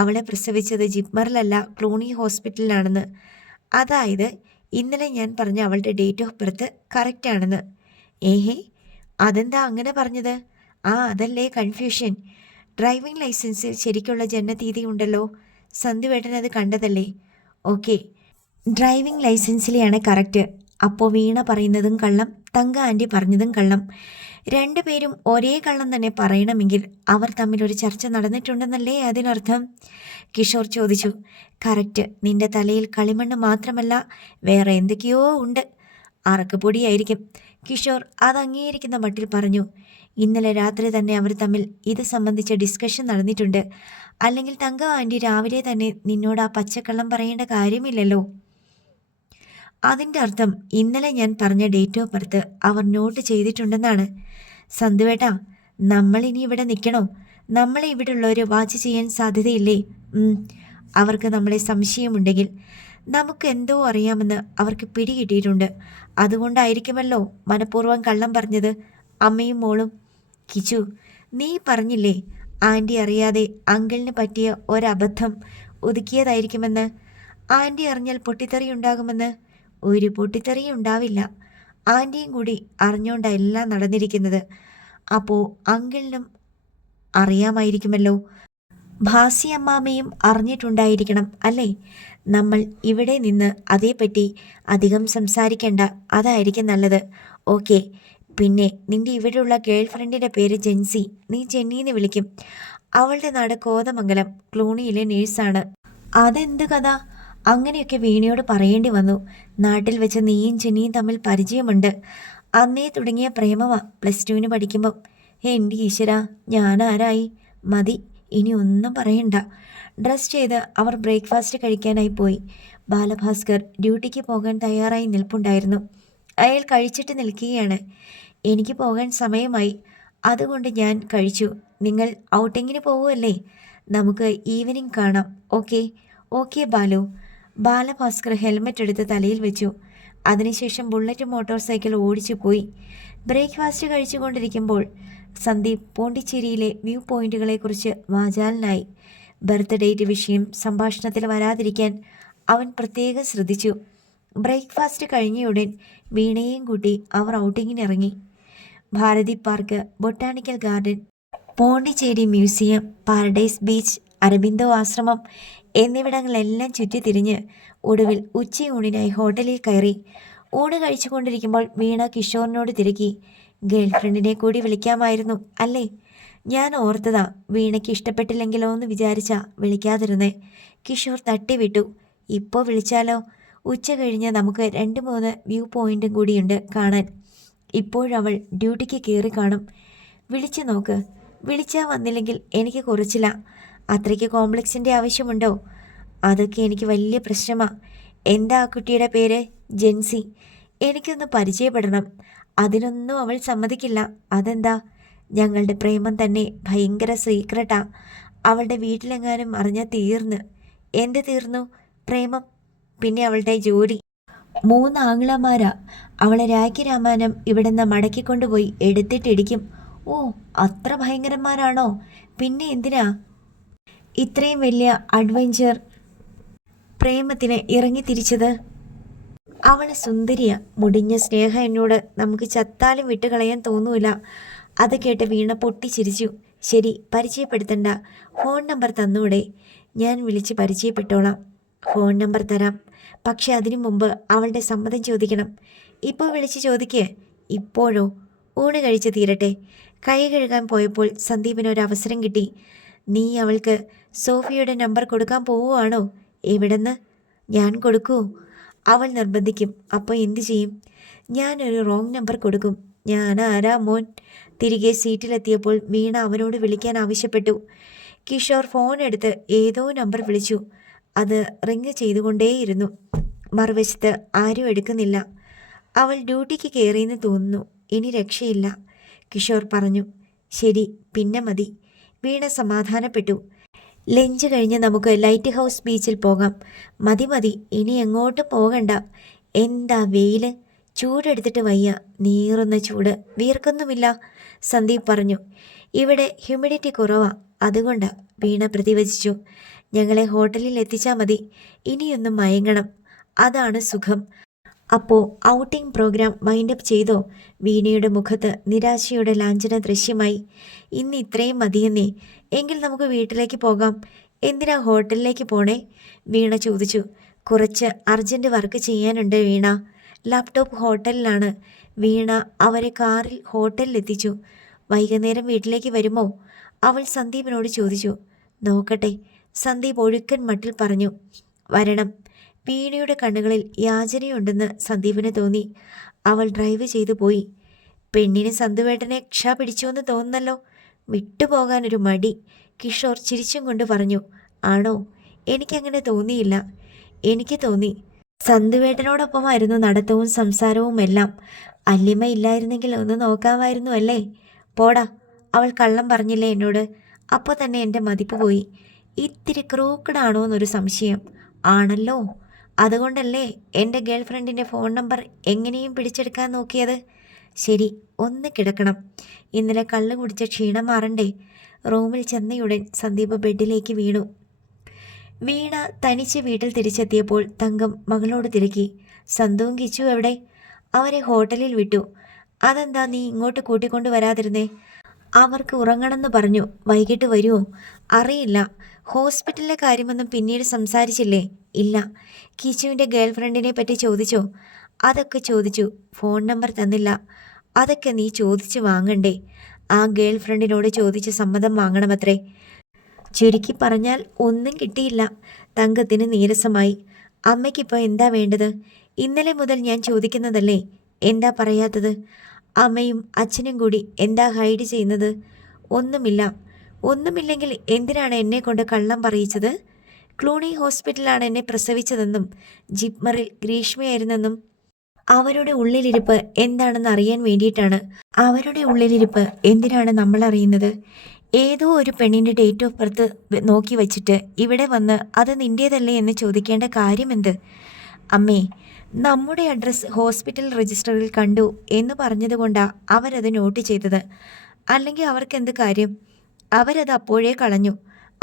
അവളെ പ്രസവിച്ചത് ജിപ്മറിലല്ല ക്ലൂണി ഹോസ്പിറ്റലിലാണെന്ന്. അതായത് ഇന്നലെ ഞാൻ പറഞ്ഞ അവളുടെ ഡേറ്റ് ഓഫ് ബർത്ത് കറക്റ്റാണെന്ന്. അതെന്താ അങ്ങനെ പറഞ്ഞത്? അതല്ലേ കൺഫ്യൂഷൻ. ഡ്രൈവിംഗ് ലൈസൻസിൽ ശരിക്കുള്ള ജനനതീയതി ഉണ്ടല്ലോ. സന്ധ്യവേട്ടൻ അത് കണ്ടതല്ലേ? ഓക്കെ, ഡ്രൈവിംഗ് ലൈസൻസിലെയാണ് കറക്റ്റ്. അപ്പോൾ വീണ പറയുന്നതും കള്ളം, തങ്ക ആൻറ്റി പറഞ്ഞതും കള്ളം. രണ്ടുപേരും ഒരേ കള്ളം തന്നെ പറയണമെങ്കിൽ അവർ തമ്മിലൊരു ചർച്ച നടന്നിട്ടുണ്ടെന്നല്ലേ അതിനർത്ഥം? കിഷോർ ചോദിച്ചു. കറക്റ്റ്. നിന്റെ തലയിൽ കളിമണ്ണ് മാത്രമല്ല വേറെ എന്തൊക്കെയോ ഉണ്ട്. അറക്കപ്പൊടിയായിരിക്കും. കിഷോർ അത് അംഗീകരിക്കുന്ന മട്ടിൽ പറഞ്ഞു. ഇന്നലെ രാത്രി തന്നെ അവർ തമ്മിൽ ഇത് സംബന്ധിച്ച ഡിസ്കഷൻ നടന്നിട്ടുണ്ട്. അല്ലെങ്കിൽ തങ്ക ആൻറ്റി രാവിലെ തന്നെ നിന്നോട് ആ പച്ചക്കള്ളം പറയേണ്ട കാര്യമില്ലല്ലോ. അതിൻ്റെ അർത്ഥം ഇന്നലെ ഞാൻ പറഞ്ഞ ഡേറ്റ് ഓഫ് ബർത്ത് അവർ നോട്ട് ചെയ്തിട്ടുണ്ടെന്നാണ്. സന്ധ്യവേട്ടാ, നമ്മളിനി ഇവിടെ നിൽക്കണോ? നമ്മളെ ഇവിടെ ഉള്ളവർ വാച്ച് ചെയ്യാൻ സാധ്യതയില്ലേ? അവർക്ക് നമ്മളെ സംശയമുണ്ടെങ്കിൽ നമുക്ക് എന്തോ അറിയാമെന്ന് അവർക്ക് പിടികിട്ടിയിട്ടുണ്ട്. അതുകൊണ്ടായിരിക്കുമല്ലോ മനഃപൂർവ്വം കള്ളം പറഞ്ഞത് അമ്മയും മോളും. കിച്ചു, നീ പറഞ്ഞില്ലേ ആൻറ്റി അറിയാതെ അങ്കിളിന് പറ്റിയ ഒരബദ്ധം ഒതുക്കിയതായിരിക്കുമെന്ന്. ആൻറ്റി അറിഞ്ഞാൽ പൊട്ടിത്തെറി ഉണ്ടാകുമെന്ന്. ഒരു പൊട്ടിത്തെറിയും ഉണ്ടാവില്ല. ആൻറ്റിയും കൂടി അറിഞ്ഞുകൊണ്ടാണ് എല്ലാം നടന്നിരിക്കുന്നത്. അപ്പോൾ അങ്കിളിനും അറിയാമായിരിക്കുമല്ലോ. ഭാസി അമ്മാമ്മയും അറിഞ്ഞിട്ടുണ്ടായിരിക്കണം അല്ലേ? നമ്മൾ ഇവിടെ നിന്ന് അതേപ്പറ്റി അധികം സംസാരിക്കേണ്ട, അതായിരിക്കും നല്ലത്. ഓക്കെ, പിന്നെ നിൻ്റെ ഇവിടെയുള്ള ഗേൾ ഫ്രണ്ടിൻ്റെ പേര് ജെൻസി. നീ ജെന്നിന്ന് വിളിക്കും. അവളുടെ നാട് കോതമംഗലം, ക്ലൂണിയിലെ നേഴ്സാണ്. അതെന്ത് കഥ? അങ്ങനെയൊക്കെ വീണയോട് പറയേണ്ടി വന്നു. നാട്ടിൽ വെച്ച് നീയും ജെന്നിയും തമ്മിൽ പരിചയമുണ്ട്. അന്നേ തുടങ്ങിയ പ്രേമമാ +2 പഠിക്കുമ്പം. എൻ്റെ ഈശ്വര, ഞാനാരായി? മതി, ഇനി ഒന്നും പറയണ്ട. ഡ്രസ് ചെയ്ത് അവർ ബ്രേക്ക്ഫാസ്റ്റ് കഴിക്കാനായി പോയി. ബാലഭാസ്കർ ഡ്യൂട്ടിക്ക് പോകാൻ തയ്യാറായി നിൽപ്പുണ്ടായിരുന്നു. അയാൾ കഴിച്ചിട്ട് നിൽക്കുകയാണ്. എനിക്ക് പോകാൻ സമയമായി, അതുകൊണ്ട് ഞാൻ കഴിച്ചു. നിങ്ങൾ ഔട്ടിങ്ങിന് പോവുമല്ലേ? നമുക്ക് ഈവനിങ് കാണാം. ഓക്കെ ബാലു. ബാലഭാസ്കർ ഹെൽമെറ്റ് എടുത്ത് തലയിൽ വെച്ചു. അതിനുശേഷം ബുള്ളറ്റ് മോട്ടോർ സൈക്കിൾ ഓടിച്ചു പോയി. ബ്രേക്ക്ഫാസ്റ്റ് കഴിച്ചുകൊണ്ടിരിക്കുമ്പോൾ സന്ദീപ് പോണ്ടിച്ചേരിയിലെ വ്യൂ പോയിന്റുകളെക്കുറിച്ച് വാചാലനായി. ബർത്ത്ഡേറ്റ് വിഷയം സംഭാഷണത്തിൽ വരാതിരിക്കാൻ അവൻ പ്രത്യേകം ശ്രദ്ധിച്ചു. ബ്രേക്ക്ഫാസ്റ്റ് കഴിഞ്ഞയുടൻ വീണയെയും കൂട്ടി അവർ ഔട്ടിങ്ങിനിറങ്ങി. Bharathi park, botanical garden, Pondicherry museum, paradise beach, Aurobindo ആശ്രമം എന്നിവിടങ്ങളെല്ലാം ചുറ്റിത്തിരിഞ്ഞ് ഒടുവിൽ ഉച്ചയൂണിനായി ഹോട്ടലിൽ കയറി. ഊണ് കഴിച്ചുകൊണ്ടിരിക്കുമ്പോൾ വീണ കിഷോറിനോട് തിരക്കി, ഗേൾഫ്രണ്ടിനെ കൂടി വിളിക്കാമായിരുന്നു അല്ലേ? ഞാൻ ഓർത്തതാ, വീണയ്ക്ക് ഇഷ്ടപ്പെട്ടില്ലെങ്കിലോ എന്ന് വിചാരിച്ചാ വിളിക്കാതിരുന്നേ. കിഷോർ തട്ടിവിട്ടു. ഇപ്പോൾ വിളിച്ചാലോ? ഉച്ച കഴിഞ്ഞ് നമുക്ക് 2-3 വ്യൂ പോയിന്റും കൂടിയുണ്ട് കാണാൻ. ഇപ്പോഴവൾ ഡ്യൂട്ടിക്ക് കയറി കാണും. വിളിച്ചു നോക്ക്. വിളിച്ചാൽ വന്നില്ലെങ്കിൽ എനിക്ക് കുറച്ചില്ല. അത്രയ്ക്ക് കോംപ്ലക്സിൻ്റെ ആവശ്യമുണ്ടോ? അതൊക്കെ എനിക്ക് വലിയ പ്രശ്നമാണ്. എന്താ ആ കുട്ടിയുടെ പേര്? ജെൻസി. എനിക്കൊന്ന് പരിചയപ്പെടണം. അതിനൊന്നും അവൾ സമ്മതിക്കില്ല. അതെന്താ? ഞങ്ങളുടെ പ്രേമം തന്നെ ഭയങ്കര സീക്രട്ടാ. അവളുടെ വീട്ടിലെങ്ങാനും അറിഞ്ഞാൽ തീർന്ന്. എന്ത് തീർന്നു? പ്രേമം. പിന്നെ അവളുടെ ജോലി. 3 ആങ്ങളമാരാ. അവളെ രാഖി രാമാനം ഇവിടുന്ന് മടക്കിക്കൊണ്ടുപോയി എടുത്തിട്ടിടിക്കും. ഓ, അത്ര ഭയങ്കരന്മാരാണോ? പിന്നെ എന്തിനാ ഇത്രയും വലിയ അഡ്വഞ്ചർ പ്രേമത്തിന് ഇറങ്ങിത്തിരിച്ചത്? അവൾ സുന്ദരിയ. മുടിഞ്ഞ സ്നേഹ എന്നോട് നമുക്ക് ചത്താലും വിട്ടുകളയാൻ തോന്നൂല. അത് കേട്ട് വീണ പൊട്ടിച്ചിരിച്ചു. ശരി, പരിചയപ്പെടുത്തണ്ട. Phone number തന്നൂടെ? ഞാൻ വിളിച്ച് പരിചയപ്പെട്ടോളാം. ഫോൺ നമ്പർ തരാം, പക്ഷെ അതിനു മുമ്പ് അവളുടെ സമ്മതം ചോദിക്കണം. ഇപ്പോൾ വിളിച്ച് ചോദിക്കേ. ഇപ്പോഴോ? ഊണ് കഴിച്ച് തീരട്ടെ. കൈ കഴുകാൻ പോയപ്പോൾ സന്ദീപിനൊരവസരം കിട്ടി. നീ അവൾക്ക് സോഫിയയുടെ നമ്പർ കൊടുക്കാൻ പോവുകയാണോ? എവിടെന്ന്? ഞാൻ കൊടുക്കൂ? അവൾ നിർബന്ധിക്കും. അപ്പോൾ എന്തു ചെയ്യും? ഞാനൊരു റോങ് നമ്പർ കൊടുക്കും. ഞാൻ ആരാ മോൻ? തിരികെ സീറ്റിലെത്തിയപ്പോൾ വീണ അവനോട് വിളിക്കാൻ ആവശ്യപ്പെട്ടു. കിഷോർ ഫോൺ എടുത്ത് ഏതോ നമ്പർ വിളിച്ചു. അത് റിങ് ചെയ്തുകൊണ്ടേയിരുന്നു. മറുവശത്ത് ആരും എടുക്കുന്നില്ല. അവൾ ഡ്യൂട്ടിക്ക് കയറിയെന്ന് തോന്നുന്നു. ഇനി രക്ഷയില്ല, കിഷോർ പറഞ്ഞു. ശരി, പിന്നെ മതി. വീണ സമാധാനപ്പെട്ടു. ലഞ്ച് കഴിഞ്ഞ് നമുക്ക് ലൈറ്റ് ഹൗസ് ബീച്ചിൽ പോകാം. മതി മതി, ഇനി എങ്ങോട്ടും പോകണ്ട. എന്താ വെയില്! ചൂടെടുത്തിട്ട് വയ്യ. നീറുന്ന ചൂട്. വീർക്കൊന്നുമില്ല, സന്ദീപ് പറഞ്ഞു. ഇവിടെ ഹ്യൂമിഡിറ്റി കുറവാ, അതുകൊണ്ടാ, വീണ പ്രതിവചിച്ചു. ഞങ്ങളെ ഹോട്ടലിൽ എത്തിച്ചാൽ മതി. ഇനിയൊന്നും മയങ്ങണം, അതാണ് സുഖം. അപ്പോൾ ഔട്ടിംഗ് പ്രോഗ്രാം വൈൻഡപ്പ് ചെയ്തോ? വീണയുടെ മുഖത്ത് നിരാശയുടെ ലാഞ്ചന ദൃശ്യമായി. ഇന്ന് ഇത്രയും മതിയെന്നേ. എങ്കിൽ നമുക്ക് വീട്ടിലേക്ക് പോകാം. എന്തിനാ ഹോട്ടലിലേക്ക് പോണേ? വീണ ചോദിച്ചു. കുറച്ച് അർജൻറ്റ് വർക്ക് ചെയ്യാനുണ്ട് വീണ. ലാപ്ടോപ്പ് ഹോട്ടലിലാണ്. വീണ അവരെ കാറിൽ ഹോട്ടലിലെത്തിച്ചു. വൈകുന്നേരം വീട്ടിലേക്ക് വരുമോ? അവൾ സന്ദീപിനോട് ചോദിച്ചു. നോക്കട്ടെ, സന്ദീപ് ഒഴുക്കൻ മട്ടിൽ പറഞ്ഞു. വരണം. വീണയുടെ കണ്ണുകളിൽ യാചനയുണ്ടെന്ന് സന്ദീപിന് തോന്നി. അവൾ ഡ്രൈവ് ചെയ്തു പോയി. പെണ്ണിന് സന്തുവേട്ടനെ ക്ഷ പിടിച്ചുവെന്ന് തോന്നുന്നല്ലോ. വിട്ടുപോകാനൊരു മടി, കിഷോർ ചിരിച്ചും കൊണ്ട് പറഞ്ഞു. ആണോ? എനിക്കങ്ങനെ തോന്നിയില്ല. എനിക്ക് തോന്നി. സന്തുവേട്ടനോടൊപ്പമായിരുന്നു നടത്തവും സംസാരവും എല്ലാം. അല്ലിമ ഇല്ലായിരുന്നെങ്കിൽ ഒന്ന് നോക്കാമായിരുന്നു അല്ലേ? പോടാ, അവൾ കള്ളം പറഞ്ഞില്ലേ എന്നോട്? അപ്പോൾ തന്നെ എൻ്റെ മതിപ്പ് പോയി. ഇത്തിരി ക്രൂക്കഡാണോ എന്നൊരു സംശയം. ആണല്ലോ. അതുകൊണ്ടല്ലേ എൻ്റെ ഗേൾ ഫ്രണ്ടിൻ്റെ ഫോൺ നമ്പർ എങ്ങനെയും പിടിച്ചെടുക്കാൻ നോക്കിയത്. ശരി, ഒന്ന് കിടക്കണം. ഇന്നലെ കള്ള് കുടിച്ച ക്ഷീണം മാറണ്ടേ? റൂമിൽ ചെന്നയുടൻ സന്ദീപ് ബെഡിലേക്ക് വീണു. വീണ തനിച്ച് വീട്ടിൽ തിരിച്ചെത്തിയപ്പോൾ തങ്കം മകളോട് തിരക്കി. സന്തുവും കിച്ചു എവിടെ? അവരെ ഹോട്ടലിൽ വിട്ടു. അതെന്താ നീ ഇങ്ങോട്ട് കൂട്ടിക്കൊണ്ടു വരാതിരുന്നേ? അവർക്ക് ഉറങ്ങണമെന്ന് പറഞ്ഞു. വൈകിട്ട് വരുമോ? അറിയില്ല. ഹോസ്പിറ്റലിലെ കാര്യമൊന്നും പിന്നീട് സംസാരിച്ചില്ലേ? ഇല്ല. കിച്ചുവിൻ്റെ ഗേൾ ഫ്രണ്ടിനെ പറ്റി ചോദിച്ചോ? അതൊക്കെ ചോദിച്ചു. ഫോൺ നമ്പർ തന്നില്ല. അതൊക്കെ നീ ചോദിച്ചു വാങ്ങണ്ടേ? ആ ഗേൾ ഫ്രണ്ടിനോട് ചോദിച്ച് സമ്മതം വാങ്ങണമത്രേ. ചുരുക്കി പറഞ്ഞാൽ ഒന്നും കിട്ടിയില്ല. തങ്കത്തിന് നീരസമായി. അമ്മയ്ക്കിപ്പോൾ എന്താ വേണ്ടത്? ഇന്നലെ മുതൽ ഞാൻ ചോദിക്കുന്നതല്ലേ, എന്താ പറയാത്തത്? അമ്മയും അച്ഛനും കൂടി എന്താ ഹൈഡ് ചെയ്യുന്നത്? ഒന്നുമില്ല. ഒന്നുമില്ലെങ്കിൽ എന്തിനാണ് എന്നെ കൊണ്ട് കള്ളം പറയിച്ചത്? ക്ലൂണി ഹോസ്പിറ്റലാണ് എന്നെ പ്രസവിച്ചതെന്നും ജിപ്മറിൽ ഗ്രീഷ്മയായിരുന്നെന്നും അവരുടെ ഉള്ളിലിരിപ്പ് എന്താണെന്ന് അറിയാൻ വേണ്ടിയിട്ടാണ്. അവരുടെ ഉള്ളിലിരിപ്പ് എന്തിനാണ് നമ്മൾ അറിയുന്നത്? ഏതോ ഒരു പെണ്ണിൻ്റെ ഡേറ്റ് ഓഫ് ബർത്ത് നോക്കി വച്ചിട്ട് ഇവിടെ വന്ന് അത് നിൻ്റേതല്ലേ എന്ന് ചോദിക്കേണ്ട കാര്യമെന്ത്? അമ്മേ, നമ്മുടെ അഡ്രസ്സ് ഹോസ്പിറ്റൽ രജിസ്റ്ററിൽ കണ്ടു എന്ന് പറഞ്ഞതുകൊണ്ടാണ് അവരത് നോട്ട് ചെയ്തത്. അല്ലെങ്കിൽ അവർക്ക് എന്ത് കാര്യം? അവരത് അപ്പോഴേ കളഞ്ഞു.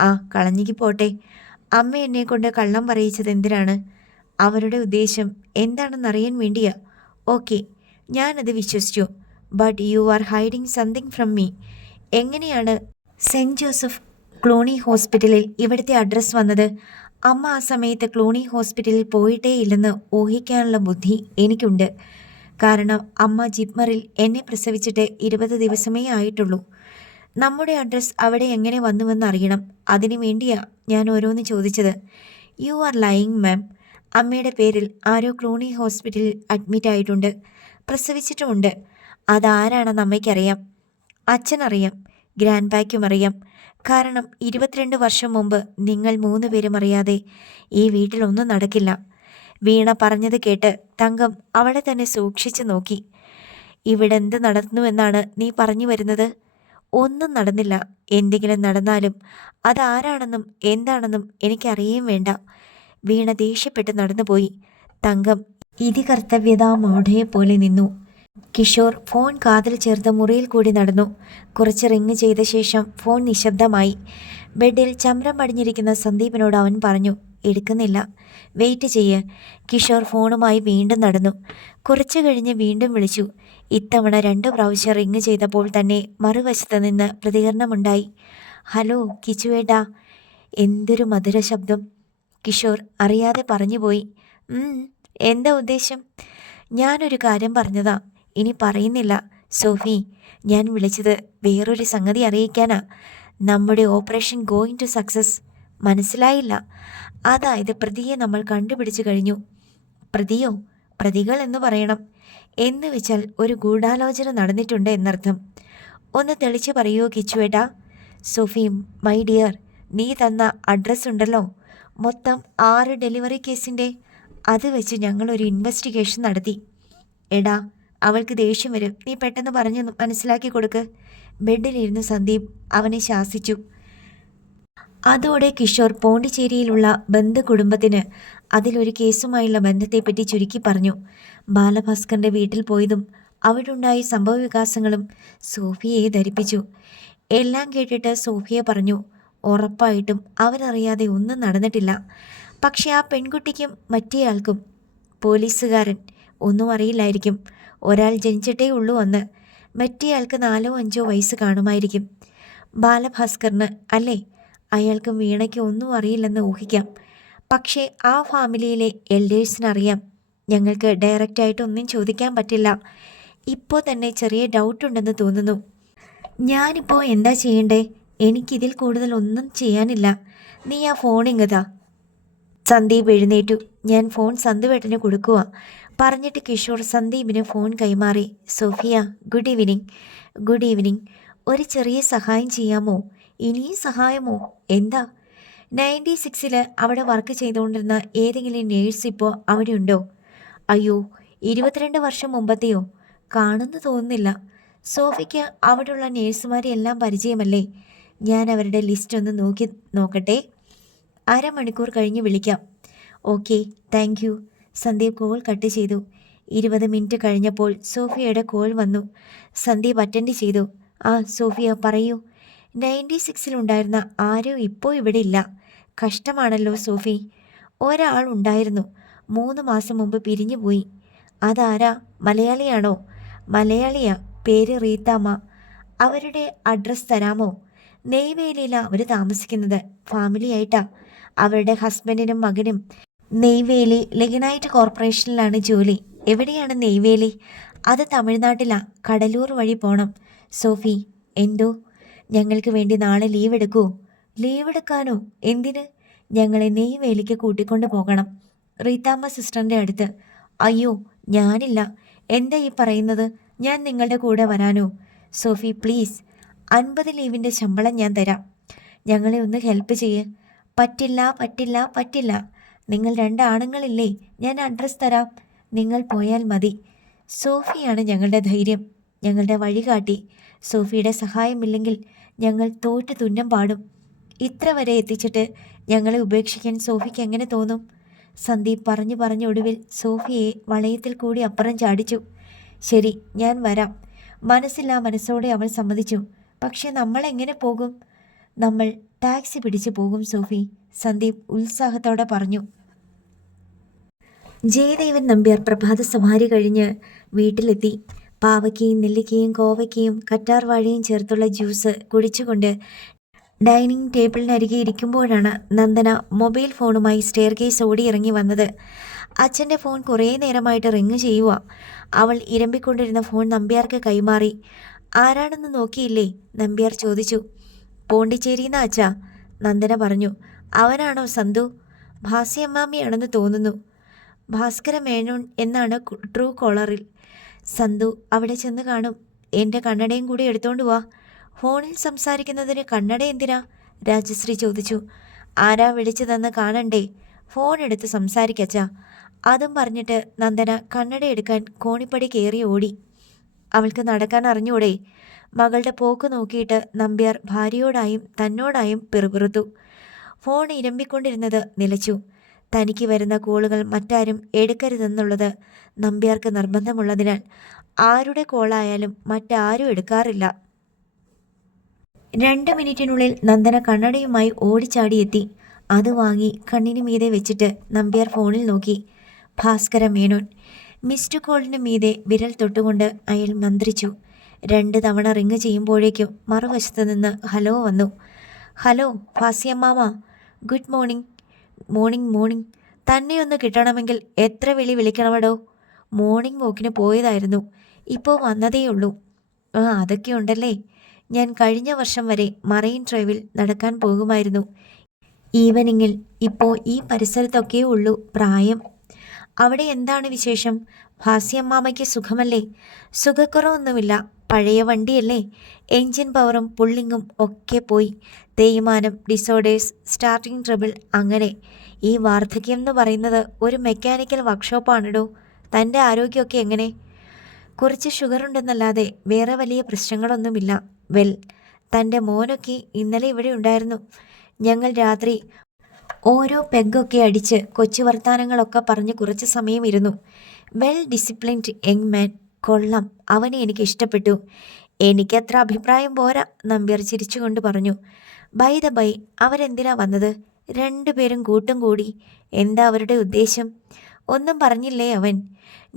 ആ കളഞ്ഞെങ്കിൽ പോട്ടെ. അമ്മ എന്നെ കൊണ്ട് കള്ളം പറയിച്ചത് എന്തിനാണ്? അവരുടെ ഉദ്ദേശം എന്താണെന്നറിയാൻ വേണ്ടിയാ. ഓക്കെ, ഞാനത് വിശ്വസിച്ചു. But you are hiding something from me. എങ്ങനെയാണ് സെൻറ്റ് ജോസഫ് ക്ലൂണി ഹോസ്പിറ്റലിൽ ഇവിടുത്തെ അഡ്രസ്സ് വന്നത്? അമ്മ ആ സമയത്ത് ക്ലൂണി ഹോസ്പിറ്റലിൽ പോയിട്ടേ ഇല്ലെന്ന് ഊഹിക്കാനുള്ള ബുദ്ധി എനിക്കുണ്ട്. കാരണം അമ്മ ജിപ്മറിൽ എന്നെ പ്രസവിച്ചിട്ട് 20 ദിവസമേ ആയിട്ടുള്ളൂ. നമ്മുടെ അഡ്രസ്സ് അവിടെ എങ്ങനെ വന്നുവെന്ന് അറിയണം. അതിനു വേണ്ടിയാ ഞാൻ ഓരോന്ന് ചോദിച്ചത്. യു ആർ ലൈയിങ് മാം. അമ്മയുടെ പേരിൽ ആരോ ക്ലൂണി ഹോസ്പിറ്റലിൽ അഡ്മിറ്റ് ആയിട്ടുണ്ട്, പ്രസവിച്ചിട്ടുമുണ്ട്. അതാരാണെന്ന് അമ്മയ്ക്കറിയാം, അച്ഛനറിയാം, ഗ്രാൻഡ് പായ്ക്കും അറിയാം. കാരണം 22 വർഷം മുമ്പ് നിങ്ങൾ 3 പേരും അറിയാതെ ഈ വീട്ടിലൊന്നും നടക്കില്ല. വീണ പറഞ്ഞത് കേട്ട് തങ്കം അവളെ തന്നെ സൂക്ഷിച്ചു നോക്കി. ഇവിടെ എന്ത് നടന്നുവെന്നാണ് നീ പറഞ്ഞു വരുന്നത്? ഒന്നും നടന്നില്ല. എന്തെങ്കിലും നടന്നാലും അതാരാണെന്നും എന്താണെന്നും എനിക്കറിയുകയും വേണ്ട. വീണ ദേഷ്യപ്പെട്ട് നടന്നുപോയി. തങ്കം ഇതികർത്തവ്യതാമൂഢയെ പോലെ നിന്നു. കിഷോർ ഫോൺ കാതിൽ ചേർത്ത് മുറിയിൽ കൂടി നടന്നു. കുറച്ച് റിങ് ചെയ്ത ശേഷം ഫോൺ നിശബ്ദമായി. ബെഡിൽ ചമ്രം പടിഞ്ഞിരിക്കുന്ന സന്ദീപിനോട് അവൻ പറഞ്ഞു, എടുക്കുന്നില്ല, വെയിറ്റ് ചെയ്യ്. കിഷോർ ഫോണുമായി വീണ്ടും നടന്നു. കുറച്ചു കഴിഞ്ഞ് വീണ്ടും വിളിച്ചു. ഇത്തവണ 2 പ്രാവശ്യം റിങ് ചെയ്തപ്പോൾ തന്നെ മറുവശത്ത് നിന്ന് പ്രതികരണമുണ്ടായി. ഹലോ കിച്ചുവേട്ടാ. എന്തൊരു മധുര ശബ്ദം! കിഷോർ അറിയാതെ പറഞ്ഞുപോയി. എന്താ ഉദ്ദേശം? ഞാനൊരു കാര്യം പറഞ്ഞതാ, ഇനി പറയുന്നില്ല. സോഫി, ഞാൻ വിളിച്ചത് വേറൊരു സംഗതി അറിയിക്കാനാ. നമ്മുടെ ഓപ്പറേഷൻ ഗോയിങ് ടു സക്സസ്. മനസ്സിലായില്ല? അതായത് പ്രതിയെ നമ്മൾ കണ്ടുപിടിച്ചു കഴിഞ്ഞു. പ്രതിയോ? പ്രതികൾ എന്ന് പറയണം. എന്ന് വെച്ചാൽ ഒരു ഗൂഢാലോചന നടന്നിട്ടുണ്ട് എന്നർത്ഥം. ഒന്ന് തെളിച്ചു പറയൂ കിച്ചുവേട്ടാ. സോഫി മൈ ഡിയർ, നീ തന്ന അഡ്രസ്സ് ഉണ്ടല്ലോ, മൊത്തം 6 ഡെലിവറി കേസിൻ്റെ. അത് വെച്ച് ഞങ്ങളൊരു ഇൻവെസ്റ്റിഗേഷൻ നടത്തി. എടാ, അവൾക്ക് ദേഷ്യം വരും. നീ പെട്ടെന്ന് പറഞ്ഞ് മനസ്സിലാക്കി കൊടുക്ക്. ബെഡിലിരുന്ന് സന്ദീപ് അവനെ ശാസിച്ചു. അതോടെ കിഷോർ പോണ്ടിച്ചേരിയിലുള്ള ബന്ധു കുടുംബത്തിന് അതിലൊരു കേസുമായുള്ള ബന്ധത്തെപ്പറ്റി ചുരുക്കി പറഞ്ഞു. ബാലഭാസ്കറിൻ്റെ വീട്ടിൽ പോയതും അവിടുണ്ടായ സംഭവവികാസങ്ങളും സോഫിയയെ ധരിപ്പിച്ചു. എല്ലാം കേട്ടിട്ട് സോഫിയ പറഞ്ഞു, ഉറപ്പായിട്ടും അവരറിയാതെ ഒന്നും നടന്നിട്ടില്ല. പക്ഷെ ആ പെൺകുട്ടിക്കും മറ്റേയാൾക്കും, പോലീസുകാരൻ, ഒന്നും അറിയില്ലായിരിക്കും. ഒരാൾ ജനിച്ചിട്ടേ ഉള്ളൂ അന്ന്. മറ്റേയാൾക്ക് 4 or 5 വയസ്സ് കാണുമായിരിക്കും. ബാലഭാസ്കറിന് അല്ലേ? അയാൾക്കും വീണയ്ക്കും ഒന്നും അറിയില്ലെന്ന് ഊഹിക്കാം. പക്ഷേ ആ ഫാമിലിയിലെ എൽഡേഴ്സിനറിയാം. ഞങ്ങൾക്ക് ഡയറക്റ്റായിട്ടൊന്നും ചോദിക്കാൻ പറ്റില്ല. ഇപ്പോൾ തന്നെ ചെറിയ ഡൗട്ടുണ്ടെന്ന് തോന്നുന്നു. ഞാനിപ്പോൾ എന്താ ചെയ്യണ്ടേ? എനിക്കിതിൽ കൂടുതൽ ഒന്നും ചെയ്യാനില്ല. നീ ആ ഫോണിങ്ങതാ. സന്ദീപ് എഴുന്നേറ്റു. ഞാൻ ഫോൺ സന്ദുവേട്ടന് കൊടുക്കുക. പറഞ്ഞിട്ട് കിഷോർ സന്ദീപിന് ഫോൺ കൈമാറി. Sophia, good evening. Good evening. ഒരു ചെറിയ സഹായം ചെയ്യാമോ? ഇനിയും സഹായമോ? എന്താ? 96-ൽ അവിടെ വർക്ക് ചെയ്തുകൊണ്ടിരുന്ന ഏതെങ്കിലും നേഴ്സ് ഇപ്പോൾ അവിടെ ഉണ്ടോ? അയ്യോ, 22 വർഷം മുമ്പത്തെയോ? കാണുന്നു തോന്നുന്നില്ല. സോഫിക്ക് അവിടെയുള്ള നേഴ്സുമാരെ എല്ലാം പരിചയമല്ലേ? ഞാൻ അവരുടെ ലിസ്റ്റ് ഒന്ന് നോക്കട്ടെ. 1/2 മണിക്കൂർ കഴിഞ്ഞ് വിളിക്കാം. Okay, thank you. Sandeep call cut ചെയ്തു. 20 മിനിറ്റ് കഴിഞ്ഞപ്പോൾ സോഫിയയുടെ കോൾ വന്നു. സന്ദീപ് അറ്റൻഡ് ചെയ്തു. ആ സോഫിയ, പറയൂ. 96-ലുണ്ടായിരുന്ന ആരും ഇപ്പോൾ ഇവിടെ ഇല്ല. കഷ്ടമാണല്ലോ സോഫി. ഒരാളുണ്ടായിരുന്നു, 3 മാസം മുമ്പ് പിരിഞ്ഞുപോയി. അതാരാ? മലയാളിയാണോ? മലയാളിയാ, പേര് റീത്താമ്മ. അവരുടെ അഡ്രസ്സ് തരാമോ? നെയ്വേലിയിലാണ് അവർ താമസിക്കുന്നത്, ഫാമിലി ആയിട്ടാ. അവരുടെ ഹസ്ബൻഡിനും മകനും നെയ്വേലി ലിഗ്നൈറ്റ് കോർപ്പറേഷനിലാണ് ജോലി. എവിടെയാണ് നെയ്വേലി? അത് തമിഴ്നാട്ടിലാ. കടലൂർ വഴി പോണം. സോഫി, എന്തോ? ഞങ്ങൾക്ക് വേണ്ടി നാളെ ലീവ് എടുക്കുമോ? ലീവ് എടുക്കാനോ? എന്തിന്? ഞങ്ങളെ നെയ്വേലിക്ക് കൂട്ടിക്കൊണ്ട് പോകണം, റീത്താമ്മ സിസ്റ്ററിൻ്റെ അടുത്ത്. അയ്യോ, ഞാനില്ല. എന്താ ഈ പറയുന്നത്? ഞാൻ നിങ്ങളുടെ കൂടെ വരാനോ? സോഫി പ്ലീസ്, 50 ലീവിൻ്റെ ശമ്പളം ഞാൻ തരാം. ഞങ്ങളെ ഒന്ന് ഹെൽപ്പ് ചെയ്യ്. പറ്റില്ല പറ്റില്ല പറ്റില്ല. നിങ്ങൾ 2 ആണുങ്ങളില്ലേ? ഞാൻ അഡ്രസ്സ് തരാം, നിങ്ങൾ പോയാൽ മതി. സോഫിയാണ് ഞങ്ങളുടെ ധൈര്യം, ഞങ്ങളുടെ വഴികാട്ടി. സോഫിയുടെ സഹായമില്ലെങ്കിൽ ഞങ്ങൾ തോറ്റ് തുന്നം പാടും. ഇത്ര വരെ എത്തിച്ചിട്ട് ഞങ്ങളെ ഉപേക്ഷിക്കാൻ സോഫിക്ക് എങ്ങനെ തോന്നും? സന്ദീപ് പറഞ്ഞ് ഒടുവിൽ സോഫിയെ വളയത്തിൽ കൂടി അപ്പുറം ചാടിച്ചു. ശരി, ഞാൻ വരാം. മനസ്സില്ലാ മനസ്സോടെ അവൾ സമ്മതിച്ചു. പക്ഷെ നമ്മൾ എങ്ങനെ പോകും? നമ്മൾ ടാക്സി പിടിച്ചു പോകും സോഫി, സന്ദീപ് ഉത്സാഹത്തോടെ പറഞ്ഞു. ജയദേവൻ നമ്പ്യാർ പ്രഭാത സവാരി കഴിഞ്ഞ് വീട്ടിലെത്തി. പാവയ്ക്കയും നെല്ലിക്കയും കോവയ്ക്കയും കറ്റാർവാഴയും ചേർത്തുള്ള ജ്യൂസ് കുടിച്ചുകൊണ്ട് ഡൈനിങ് ടേബിളിനരികെ ഇരിക്കുമ്പോഴാണ് നന്ദന മൊബൈൽ ഫോണുമായി സ്റ്റെയർ കേസ് ഓടിയിറങ്ങി വന്നത്. അച്ഛൻ്റെ ഫോൺ കുറേ നേരമായിട്ട് റിങ് ചെയ്യുക. അവൾ ഇരമ്പിക്കൊണ്ടിരുന്ന ഫോൺ നമ്പ്യാർക്ക് കൈമാറി. ആരാണെന്ന് നോക്കിയില്ലേ? നമ്പ്യാർ ചോദിച്ചു. പോണ്ടിച്ചേരിന്ന് അച്ഛാ, നന്ദന പറഞ്ഞു. അവനാണോ സന്തു? ഭാസ്യമ്മാമിയാണെന്ന് തോന്നുന്നു. ഭാസ്കര മേനോൻ എന്നാണ് ട്രൂ കോളറിൽ. സന്തു അവിടെ ചെന്ന് കാണും. എൻ്റെ കണ്ണടയും കൂടി എടുത്തോണ്ട് വാ. ഫോണിൽ സംസാരിക്കുന്നതിന് കണ്ണട എന്തിനാ? രാജശ്രീ ചോദിച്ചു. ആരാ വിളിച്ചതെന്ന് കാണണ്ടേ? ഫോൺ എടുത്ത് സംസാരിക്കച്ചാ. അതും പറഞ്ഞിട്ട് നന്ദന കണ്ണട എടുക്കാൻ കോണിപ്പടി കയറി ഓടി. അവൾക്ക് നടക്കാൻ അറിഞ്ഞൂടെ? മകളുടെ പോക്ക് നോക്കിയിട്ട് നമ്പ്യാർ ഭാര്യയോടായും തന്നോടായും പിറുപിറുത്തു. ഫോൺ ഇരമ്പിക്കൊണ്ടിരുന്നത് നിലച്ചു. തനിക്ക് വരുന്ന കോളുകൾ മറ്റാരും എടുക്കരുതെന്നുള്ളത് നമ്പ്യാർക്ക് നിർബന്ധമുള്ളതിനാൽ ആരുടെ കോളായാലും മറ്റാരും എടുക്കാറില്ല. 2 മിനിറ്റിനുള്ളിൽ നന്ദന കണ്ണടയുമായി ഓടിച്ചാടിയെത്തി. അത് വാങ്ങി കണ്ണിന് മീതെ വെച്ചിട്ട് നമ്പ്യാർ ഫോണിൽ നോക്കി. ഭാസ്കര മേനോൻ. മിസ്ഡ് കോളിന് മീതെ വിരൽ തൊട്ടുകൊണ്ട് അയാൾ മന്ത്രിച്ചു. 2 തവണ റിങ് ചെയ്യുമ്പോഴേക്കും മറുവശത്ത് നിന്ന് ഹലോ വന്നു. ഹലോ ഭാസ്യമ്മാമ, ഗുഡ് മോർണിംഗ്. Morning morning. തന്നെയൊന്ന് കിട്ടണമെങ്കിൽ എത്ര വിളിക്കണമടോ? മോർണിംഗ് വോക്കിന് പോയതായിരുന്നു, ഇപ്പോൾ വന്നതേയുള്ളൂ. ആ, അതൊക്കെ ഉണ്ടല്ലേ. ഞാൻ കഴിഞ്ഞ വർഷം വരെ മറൈൻ ഡ്രൈവിൽ നടക്കാൻ പോകുമായിരുന്നു. ഈവനിങ്ങിൽ ഇപ്പോൾ ഈ പരിസരത്തൊക്കെ ഉള്ളൂ പ്രായം. അവിടെ എന്താണ് വിശേഷം? ഭാസ്യമ്മാമയ്ക്ക് സുഖമല്ലേ? സുഖക്കുറവൊന്നുമില്ല. പഴയ വണ്ടിയല്ലേ, എൻജിൻ പവറും പുള്ളിങ്ങും ഒക്കെ പോയി. തേയ്മാനം, ഡിസോർഡേഴ്സ്, സ്റ്റാർട്ടിംഗ് ട്രബിൾ, അങ്ങനെ. ഈ വാർദ്ധക്യം എന്ന് പറയുന്നത് ഒരു മെക്കാനിക്കൽ വർക്ക്ഷോപ്പാണിടോ. തൻ്റെ ആരോഗ്യമൊക്കെ എങ്ങനെ? കുറച്ച് ഷുഗറുണ്ടെന്നല്ലാതെ വേറെ വലിയ പ്രശ്നങ്ങളൊന്നുമില്ല. വെൽ, തൻ്റെ മോനൊക്കെ ഇന്നലെ ഇവിടെ ഉണ്ടായിരുന്നു. ഞങ്ങൾ രാത്രി ഓരോ പെഗ്ഗൊക്കെ അടിച്ച് കൊച്ചു വർത്താനങ്ങളൊക്കെ പറഞ്ഞ് കുറച്ച് സമയം ഇരുന്നു. Well disciplined young man. കൊള്ളാം, അവനെ എനിക്ക് ഇഷ്ടപ്പെട്ടു. എനിക്കത്ര അഭിപ്രായം പോരാ, നമ്പ്യാർ ചിരിച്ചുകൊണ്ട് പറഞ്ഞു. ബൈ ദ ബൈ, അവരെന്തിനാ വന്നത്? 2 പേരും കൂട്ടും കൂടി. എന്താ അവരുടെ ഉദ്ദേശം? ഒന്നും പറഞ്ഞില്ലേ അവൻ?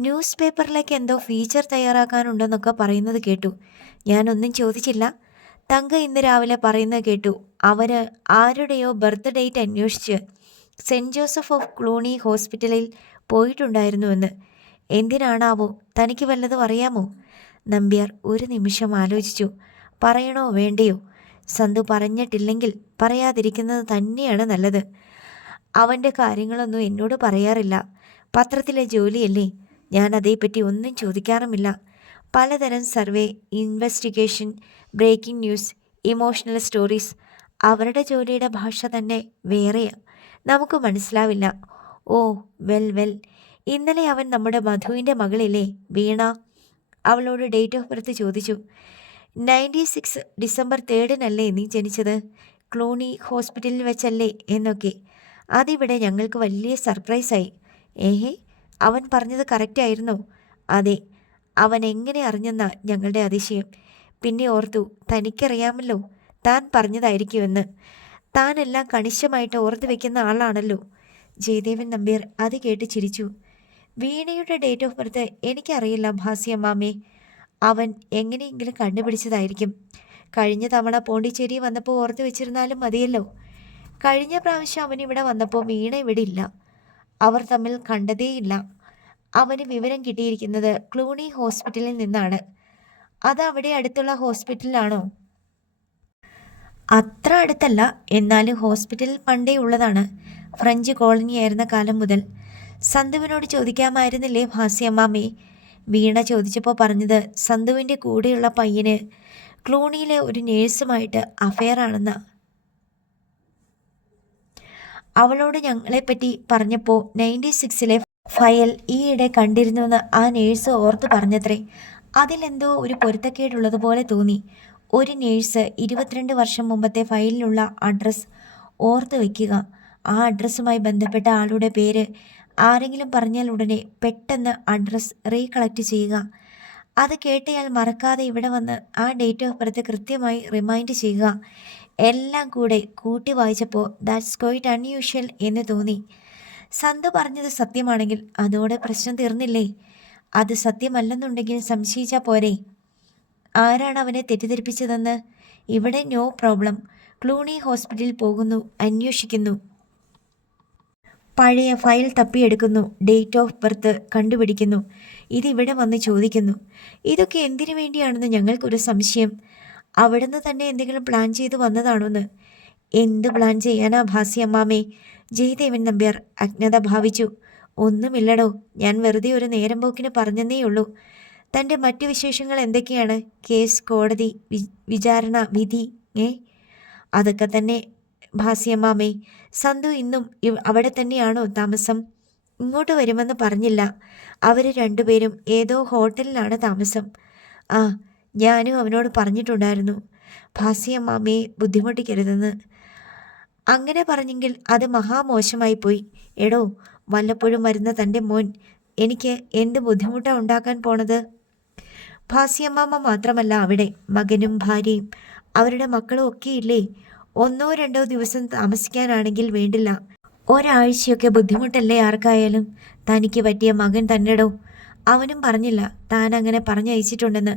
ന്യൂസ് പേപ്പറിലേക്ക് എന്തോ ഫീച്ചർ തയ്യാറാക്കാനുണ്ടെന്നൊക്കെ പറയുന്നത് കേട്ടു. ഞാനൊന്നും ചോദിച്ചില്ല. തങ്ക ഇന്ന് രാവിലെ പറയുന്നത് കേട്ടു. അവർ ആരുടെയോ ബർത്ത് ഡേറ്റ് അന്വേഷിച്ച് സെൻറ്റ് ജോസഫ് ഓഫ് ക്ലൂണി ഹോസ്പിറ്റലിൽ പോയിട്ടുണ്ടായിരുന്നുവെന്ന്. എന്തിനാണാവോ? തനിക്ക് വല്ലതും അറിയാമോ? നമ്പ്യാർ ഒരു നിമിഷം ആലോചിച്ചു. പറയണോ വേണ്ടയോ? സന്തു പറഞ്ഞിട്ടില്ലെങ്കിൽ പറയാതിരിക്കുന്നത് തന്നെയാണ് നല്ലത്. അവൻ്റെ കാര്യങ്ങളൊന്നും എന്നോട് പറയാറില്ല. പത്രത്തിലെ ജോലിയല്ലേ, ഞാൻ അതേപ്പറ്റി ഒന്നും ചോദിക്കാറുമില്ല. പലതരം survey, investigation, breaking news, emotional stories. അവരുടെ ജോലിയുടെ ഭാഷ തന്നെ വേറെയാണ്, നമുക്ക് മനസ്സിലാവില്ല. Oh well well. ഇന്നലെ അവൻ നമ്മുടെ മധുവിൻ്റെ മകളില്ലേ വീണ, അവളോട് ഡേറ്റ് ഓഫ് ബർത്ത് ചോദിച്ചു. 96 ഡിസംബർ 3-നല്ലേ നീ ജനിച്ചത്? ക്ലൂണി ഹോസ്പിറ്റലിൽ വെച്ചല്ലേ എന്നൊക്കെ. അതിവിടെ ഞങ്ങൾക്ക് വലിയ സർപ്രൈസായി. ഏഹേ, അവൻ പറഞ്ഞത് കറക്റ്റ് ആയിരുന്നോ? അതെ. അവൻ എങ്ങനെ അറിഞ്ഞെന്നാ ഞങ്ങളുടെ അതിശയം. പിന്നെ ഓർത്തു, തനിക്കറിയാമല്ലോ, താൻ പറഞ്ഞതായിരിക്കുമെന്ന്. താനെല്ലാം കണിശമായിട്ട് ഓർത്ത് വയ്ക്കുന്ന ആളാണല്ലോ. ജയദേവൻ നമ്പ്യാർ അത് കേട്ട് ചിരിച്ചു. വീണയുടെ ഡേറ്റ് ഓഫ് ബർത്ത് എനിക്കറിയില്ല ഭാസ്യമ്മാമേ. അവൻ എങ്ങനെയെങ്കിലും കണ്ടുപിടിച്ചതായിരിക്കും. കഴിഞ്ഞ തവണ പോണ്ടിച്ചേരി വന്നപ്പോൾ ഓർത്ത് വെച്ചിരുന്നാലും മതിയല്ലോ. കഴിഞ്ഞ പ്രാവശ്യം അവൻ ഇവിടെ വന്നപ്പോൾ വീണ ഇവിടെ ഇല്ല. അവർ തമ്മിൽ കണ്ടതേയില്ല. അവന് വിവരം കിട്ടിയിരിക്കുന്നത് ക്ലൂണി ഹോസ്പിറ്റലിൽ നിന്നാണ്. അത് അവിടെ അടുത്തുള്ള ഹോസ്പിറ്റലാണോ? അത്ര അടുത്തല്ല, എന്നാലും ഹോസ്പിറ്റൽ പണ്ടേ ഉള്ളതാണ്. ഫ്രഞ്ച് കോളനിയായിരുന്ന കാലം മുതൽ. സന്തുവിനോട് ചോദിക്കാമായിരുന്നില്ലേ ഭാസ്യമ്മാമേ? വീണ ചോദിച്ചപ്പോൾ പറഞ്ഞത് സന്തുവിൻ്റെ കൂടെയുള്ള പയ്യന് ക്ലൂണിയിലെ ഒരു നേഴ്സുമായിട്ട് അഫെയർ ആണെന്ന്. അവളോട് ഞങ്ങളെപ്പറ്റി പറഞ്ഞപ്പോൾ 96-ലെ ഫയൽ ഈയിടെ കണ്ടിരുന്നുവെന്ന് ആ നേഴ്സ് ഓർത്ത് പറഞ്ഞത്രേ. അതിലെന്തോ ഒരു പൊരുത്തക്കേടുള്ളതുപോലെ തോന്നി. ഒരു നേഴ്സ് 22 വർഷം മുമ്പത്തെ ഫയലിലുള്ള അഡ്രസ്സ് ഓർത്ത് വയ്ക്കുക. ആ അഡ്രസ്സുമായി ബന്ധപ്പെട്ട ആളുടെ പേര് ആരെങ്കിലും പറഞ്ഞാൽ ഉടനെ പെട്ടെന്ന് അഡ്രസ്സ് റീകളക്ട് ചെയ്യുക. അത് കേട്ടയാൾ മറക്കാതെ ഇവിടെ വന്ന് ആ ഡേറ്റ് ഓഫ് ബർത്ത് കൃത്യമായി റിമൈൻഡ് ചെയ്യുക. എല്ലാം കൂടെ കൂട്ടി വായിച്ചപ്പോൾ ദാറ്റ്സ് ക്വൈറ്റ് അൺയൂഷ്വൽ എന്ന് തോന്നി. സന്തു പറഞ്ഞത് സത്യമാണെങ്കിൽ അതോടെ പ്രശ്നം തീർന്നില്ലേ? അത് സത്യമല്ലെന്നുണ്ടെങ്കിൽ സംശയിച്ചാൽ പോരെ? ആരാണ് അവനെ തെറ്റിദ്ധരിപ്പിച്ചതെന്ന്? ഇവിടെ നോ പ്രോബ്ലം. ക്ലൂണി ഹോസ്പിറ്റലിൽ പോകുന്നു, അന്വേഷിക്കുന്നു, പഴയ ഫയൽ തപ്പിയെടുക്കുന്നു, ഡേറ്റ് ഓഫ് ബർത്ത് കണ്ടുപിടിക്കുന്നു, ഇതിവിടെ വന്ന് ചോദിക്കുന്നു. ഇതൊക്കെ എന്തിനു വേണ്ടിയാണെന്ന് ഞങ്ങൾക്കൊരു സംശയം. അവിടുന്ന് തന്നെ എന്തെങ്കിലും പ്ലാൻ ചെയ്ത് വന്നതാണോന്ന്? എന്ത് പ്ലാൻ ചെയ്യാനാ ഭാസിയമ്മാമേ? ജയദേവൻ നമ്പ്യാർ അജ്ഞത ഭാവിച്ചു. ഒന്നുമില്ലടോ, ഞാൻ വെറുതെ ഒരു നേരം പോക്കിന് പറഞ്ഞെന്നേയുള്ളൂ. തൻ്റെ മറ്റു വിശേഷങ്ങൾ എന്തൊക്കെയാണ്? കേസ്, കോടതി, വിചാരണ, വിധി അതൊക്കെ തന്നെ ഭാസിയമ്മാമേ. സന്തു ഇന്നും അവിടെ തന്നെയാണോ താമസം? ഇങ്ങോട്ട് വരുമെന്ന് പറഞ്ഞില്ല. അവർ രണ്ടുപേരും ഏതോ ഹോട്ടലിലാണ് താമസം. ആ, ഞാനും അവനോട് പറഞ്ഞിട്ടുണ്ടായിരുന്നു ഭാസിയമ്മാമയെ ബുദ്ധിമുട്ടിക്കരുതെന്ന്. അങ്ങനെ പറഞ്ഞെങ്കിൽ അത് മഹാമോശമായി പോയി. എടോ, വല്ലപ്പോഴും വരുന്ന തൻ്റെ മോൻ എനിക്ക് എന്ത് ബുദ്ധിമുട്ടാണ് ഉണ്ടാക്കാൻ പോണത്? ഭാസിയമ്മാമ്മ മാത്രമല്ല അവിടെ, മകനും ഭാര്യയും അവരുടെ മക്കളും ഒക്കെയില്ലേ? 1-2 ദിവസം താമസിക്കാനാണെങ്കിൽ വേണ്ടില്ല, ഒരാഴ്ചയൊക്കെ ബുദ്ധിമുട്ടല്ലേ ആർക്കായാലും? തനിക്ക് പറ്റിയ മകൻ തന്നെടോ. അവനും പറഞ്ഞില്ല താൻ അങ്ങനെ പറഞ്ഞയച്ചിട്ടുണ്ടെന്ന്.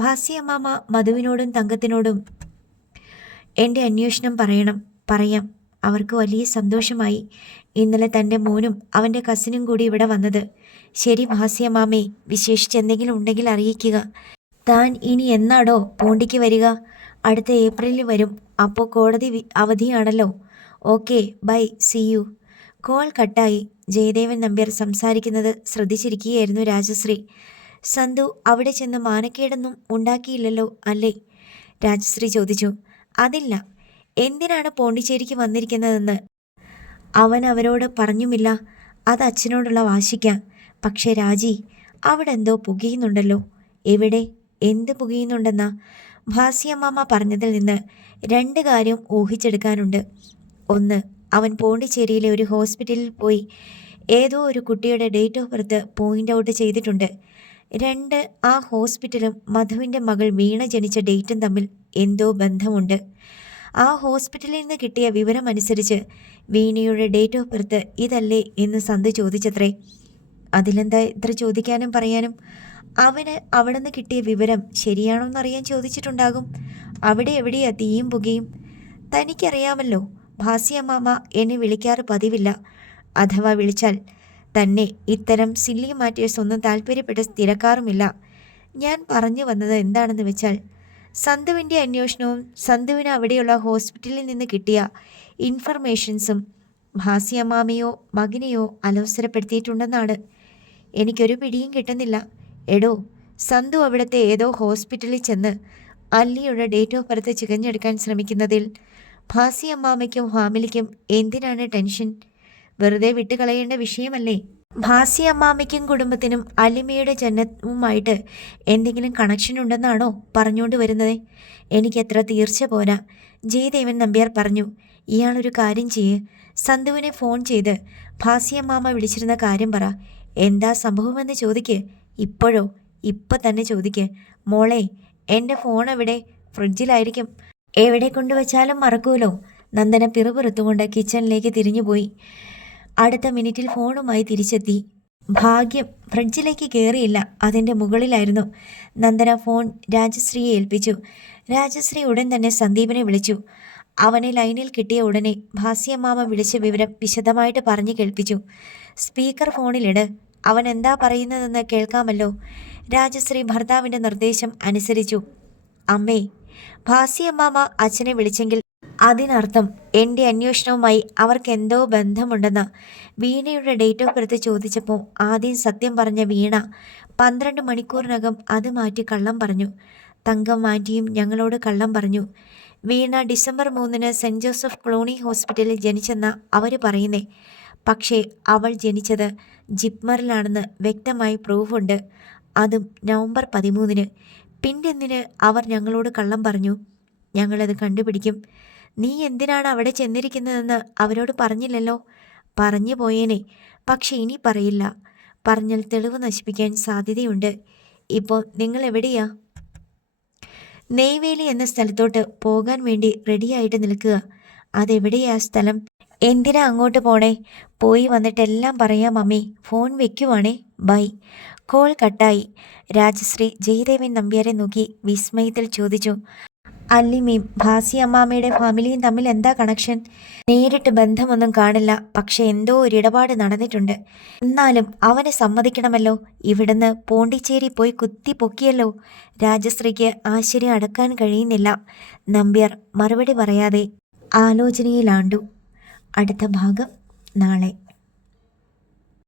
ഭാസിയമ്മാമ്മ മധുവിനോടും തങ്കത്തിനോടും എൻ്റെ അന്വേഷണം പറയാം. അവർക്ക് വലിയ സന്തോഷമായി ഇന്നലെ തൻ്റെ മോനും അവൻ്റെ കസിനും കൂടി ഇവിടെ വന്നത്. ശരി ഭാസിയമ്മാമേ, വിശേഷിച്ച് എന്തെങ്കിലും ഉണ്ടെങ്കിൽ അറിയിക്കുക. താൻ ഇനി എന്നാടോ പൂണ്ടിക്ക് വരിക? അടുത്ത ഏപ്രിലിൽ വരും. അപ്പോൾ കോടതി അവധിയാണല്ലോ. Okay, bye, see you. Call കട്ടായി. ജയദേവൻ നമ്പ്യാർ സംസാരിക്കുന്നത് ശ്രദ്ധിച്ചിരിക്കുകയായിരുന്നു രാജശ്രീ. സന്തു അവിടെ ചെന്ന് മാനക്കേടൊന്നും ഉണ്ടാക്കിയില്ലല്ലോ അല്ലേ? രാജശ്രീ ചോദിച്ചു. അതില്ല. എന്തിനാണ് പോണ്ടിച്ചേരിക്ക് വന്നിരിക്കുന്നതെന്ന് അവൻ അവരോട് പറഞ്ഞുമില്ല. അത് അച്ഛനോടുള്ള വാശിക്കാം. പക്ഷേ രാജി, അവിടെ എന്തോ പുകയുന്നുണ്ടല്ലോ. എവിടെ? എന്ത് പുകയുന്നുണ്ടെന്നാ? ഭാസിയമ്മാമ്മ പറഞ്ഞതിൽ നിന്ന് 2 കാര്യം ഊഹിച്ചെടുക്കാനുണ്ട്. ഒന്ന്, അവൻ പോണ്ടിച്ചേരിയിലെ ഒരു ഹോസ്പിറ്റലിൽ പോയി ഏതോ ഒരു കുട്ടിയുടെ date of birth point out ചെയ്തിട്ടുണ്ട്. 2, ആ ഹോസ്പിറ്റലും മധുവിൻ്റെ മകൾ വീണ ജനിച്ച ഡേറ്റും തമ്മിൽ എന്തോ ബന്ധമുണ്ട്. ആ ഹോസ്പിറ്റലിൽ നിന്ന് കിട്ടിയ വിവരമനുസരിച്ച് വീണയുടെ ഡേറ്റ് ഓഫ് ബർത്ത് ഇതല്ലേ എന്ന് സന്തു ചോദിച്ചത്രേ. അതിലെന്താ ഇത്ര ചോദിക്കാനും പറയാനും? അവന് അവിടെ നിന്ന് കിട്ടിയ വിവരം ശരിയാണോന്നറിയാൻ ചോദിച്ചിട്ടുണ്ടാകും. അവിടെ എവിടെയാ തീയും പുകയും? തനിക്കറിയാമല്ലോ, ഭാസിയമ്മാമ്മ എന്നെ വിളിക്കാറ് പതിവില്ല. അഥവാ വിളിച്ചാൽ തന്നെ ഇത്തരം സില്ലി മാറ്റേഴ്സ് ഒന്നും താല്പര്യപ്പെട്ട് തിരക്കാറുമില്ല. ഞാൻ പറഞ്ഞു വന്നത് എന്താണെന്ന് വെച്ചാൽ, സന്തുവിൻ്റെ അന്വേഷണവും സന്തുവിന് അവിടെയുള്ള ഹോസ്പിറ്റലിൽ നിന്ന് കിട്ടിയ ഇൻഫർമേഷൻസും ഭാസിയമ്മാമയോ മകനെയോ അലോസരപ്പെടുത്തിയിട്ടുണ്ടെന്നാണ്. എനിക്കൊരു പിടിയും കിട്ടുന്നില്ല. എടോ, സന്തു അവിടുത്തെ ഏതോ ഹോസ്പിറ്റലിൽ ചെന്ന് അല്ലിയുടെ ഡേറ്റ് ഓഫ് ബർത്ത് ചികഞ്ഞെടുക്കാൻ ശ്രമിക്കുന്നതിൽ ഭാസിയമ്മാമയ്ക്കും ഫാമിലിക്കും എന്തിനാണ് ടെൻഷൻ? വെറുതെ വിട്ടുകളയേണ്ട വിഷയമല്ലേ? ഭാസിയമ്മാമയ്ക്കും കുടുംബത്തിനും അലിമയുടെ ജനനവുമായിട്ട് എന്തെങ്കിലും കണക്ഷൻ ഉണ്ടെന്നാണോ പറഞ്ഞുകൊണ്ട് വരുന്നത്? എനിക്കത്ര തീർച്ച പോരാ. ജയദേവൻ നമ്പ്യാർ പറഞ്ഞു. ഇയാളൊരു കാര്യം ചെയ്യ്, സന്തുവിനെ ഫോൺ ചെയ്ത് ഭാസിയമ്മാമ വിളിച്ചിരുന്ന കാര്യം പറ. എന്താ സംഭവമെന്ന് ചോദിക്ക്. ഇപ്പോഴോ? ഇപ്പം തന്നെ ചോദിക്ക്. മോളെ, എൻ്റെ ഫോൺ എവിടെ? ഫ്രിഡ്ജിലായിരിക്കും. എവിടെ കൊണ്ടുവച്ചാലും മറക്കൂലോ. നന്ദന പിറുപിറുത്തുകൊണ്ട് കിച്ചണിലേക്ക് തിരിഞ്ഞുപോയി. അടുത്ത മിനിറ്റിൽ ഫോണുമായി തിരിച്ചെത്തി. ഭാഗ്യം, ഫ്രിഡ്ജിലേക്ക് കയറിയില്ല, അതിൻ്റെ മുകളിലായിരുന്നു. നന്ദന ഫോൺ രാജശ്രീയെ ഏൽപ്പിച്ചു. രാജശ്രീ ഉടൻ തന്നെ സന്ദീപിനെ വിളിച്ചു. അവനെ ലൈനിൽ കിട്ടിയ ഉടനെ ഭാസിയമ്മാമ വിളിച്ച വിവരം വിശദമായിട്ട് പറഞ്ഞു കേൾപ്പിച്ചു. സ്പീക്കർ ഫോണിലിട്, അവൻ എന്താ പറയുന്നതെന്ന് കേൾക്കാമല്ലോ. രാജശ്രീ ഭർത്താവിൻ്റെ നിർദ്ദേശം അനുസരിച്ചു. അമ്മേ, ഭാസിയമ്മാമ അച്ഛനെ വിളിച്ചെങ്കിൽ അതിനർത്ഥം എൻ്റെ അന്വേഷണവുമായി അവർക്ക് എന്തോ ബന്ധമുണ്ടെന്ന്. വീണയുടെ ഡേറ്റ് ഓഫ് ബർത്ത് ചോദിച്ചപ്പോൾ ആദ്യം സത്യം പറഞ്ഞ വീണ 12 മണിക്കൂറിനകം അത് മാറ്റി കള്ളം പറഞ്ഞു. തങ്കം ആൻറ്റിയും ഞങ്ങളോട് കള്ളം പറഞ്ഞു. വീണ ഡിസംബർ 3 സെൻറ്റ് ജോസഫ് ക്ലൂണി ഹോസ്പിറ്റലിൽ ജനിച്ചെന്ന അവർ പറയുന്നേ. പക്ഷേ അവൾ ജനിച്ചത് ജിപ്മറിലാണെന്ന് വ്യക്തമായി പ്രൂഫുണ്ട്. അതും നവംബർ 13. പിന്നെന്തിന് അവർ ഞങ്ങളോട് കള്ളം പറഞ്ഞു? ഞങ്ങളത് കണ്ടുപിടിക്കും. നീ എന്തിനാണ് അവിടെ ചെന്നിരിക്കുന്നതെന്ന് അവരോട് പറഞ്ഞില്ലല്ലോ. പറഞ്ഞു പോയേനെ, പക്ഷെ ഇനി പറയില്ല. പറഞ്ഞാൽ തെളിവ് നശിപ്പിക്കാൻ സാധ്യതയുണ്ട്. ഇപ്പോൾ നിങ്ങൾ എവിടെയാ? നെയ്വേലി എന്ന സ്ഥലത്തോട്ട് പോകാൻ വേണ്ടി റെഡിയായിട്ട് നിൽക്കുക. അതെവിടെയാ സ്ഥലം? എന്തിനാ അങ്ങോട്ട് പോണേ? പോയി വന്നിട്ടെല്ലാം പറയാം മമ്മി. ഫോൺ വെക്കുവാണേ. ബൈ. കോൾ കട്ടായി. രാജശ്രീ ജയദേവൻ നമ്പ്യാരെ നോക്കി വിസ്മയത്തിൽ ചോദിച്ചു, അല്ലിമയും ഭാസി അമ്മാമ്മയുടെ ഫാമിലിയും തമ്മിൽ എന്താ കണക്ഷൻ? നേരിട്ട് ബന്ധമൊന്നും കാണില്ല, പക്ഷെ എന്തോ ഒരു ഇടപാട് നടന്നിട്ടുണ്ട്. എന്നാലും അവനെ സമ്മതിക്കണമല്ലോ. ഇവിടുന്ന് പോണ്ടിച്ചേരി പോയി കുത്തി പൊക്കിയല്ലോ. രാജശ്രീക്ക് ആശ്ചര്യം അടക്കാൻ കഴിയുന്നില്ല. നമ്പ്യാർ മറുപടി പറയാതെ ആലോചനയിലാണ്ടു. അടുത്ത ഭാഗം നാളെ.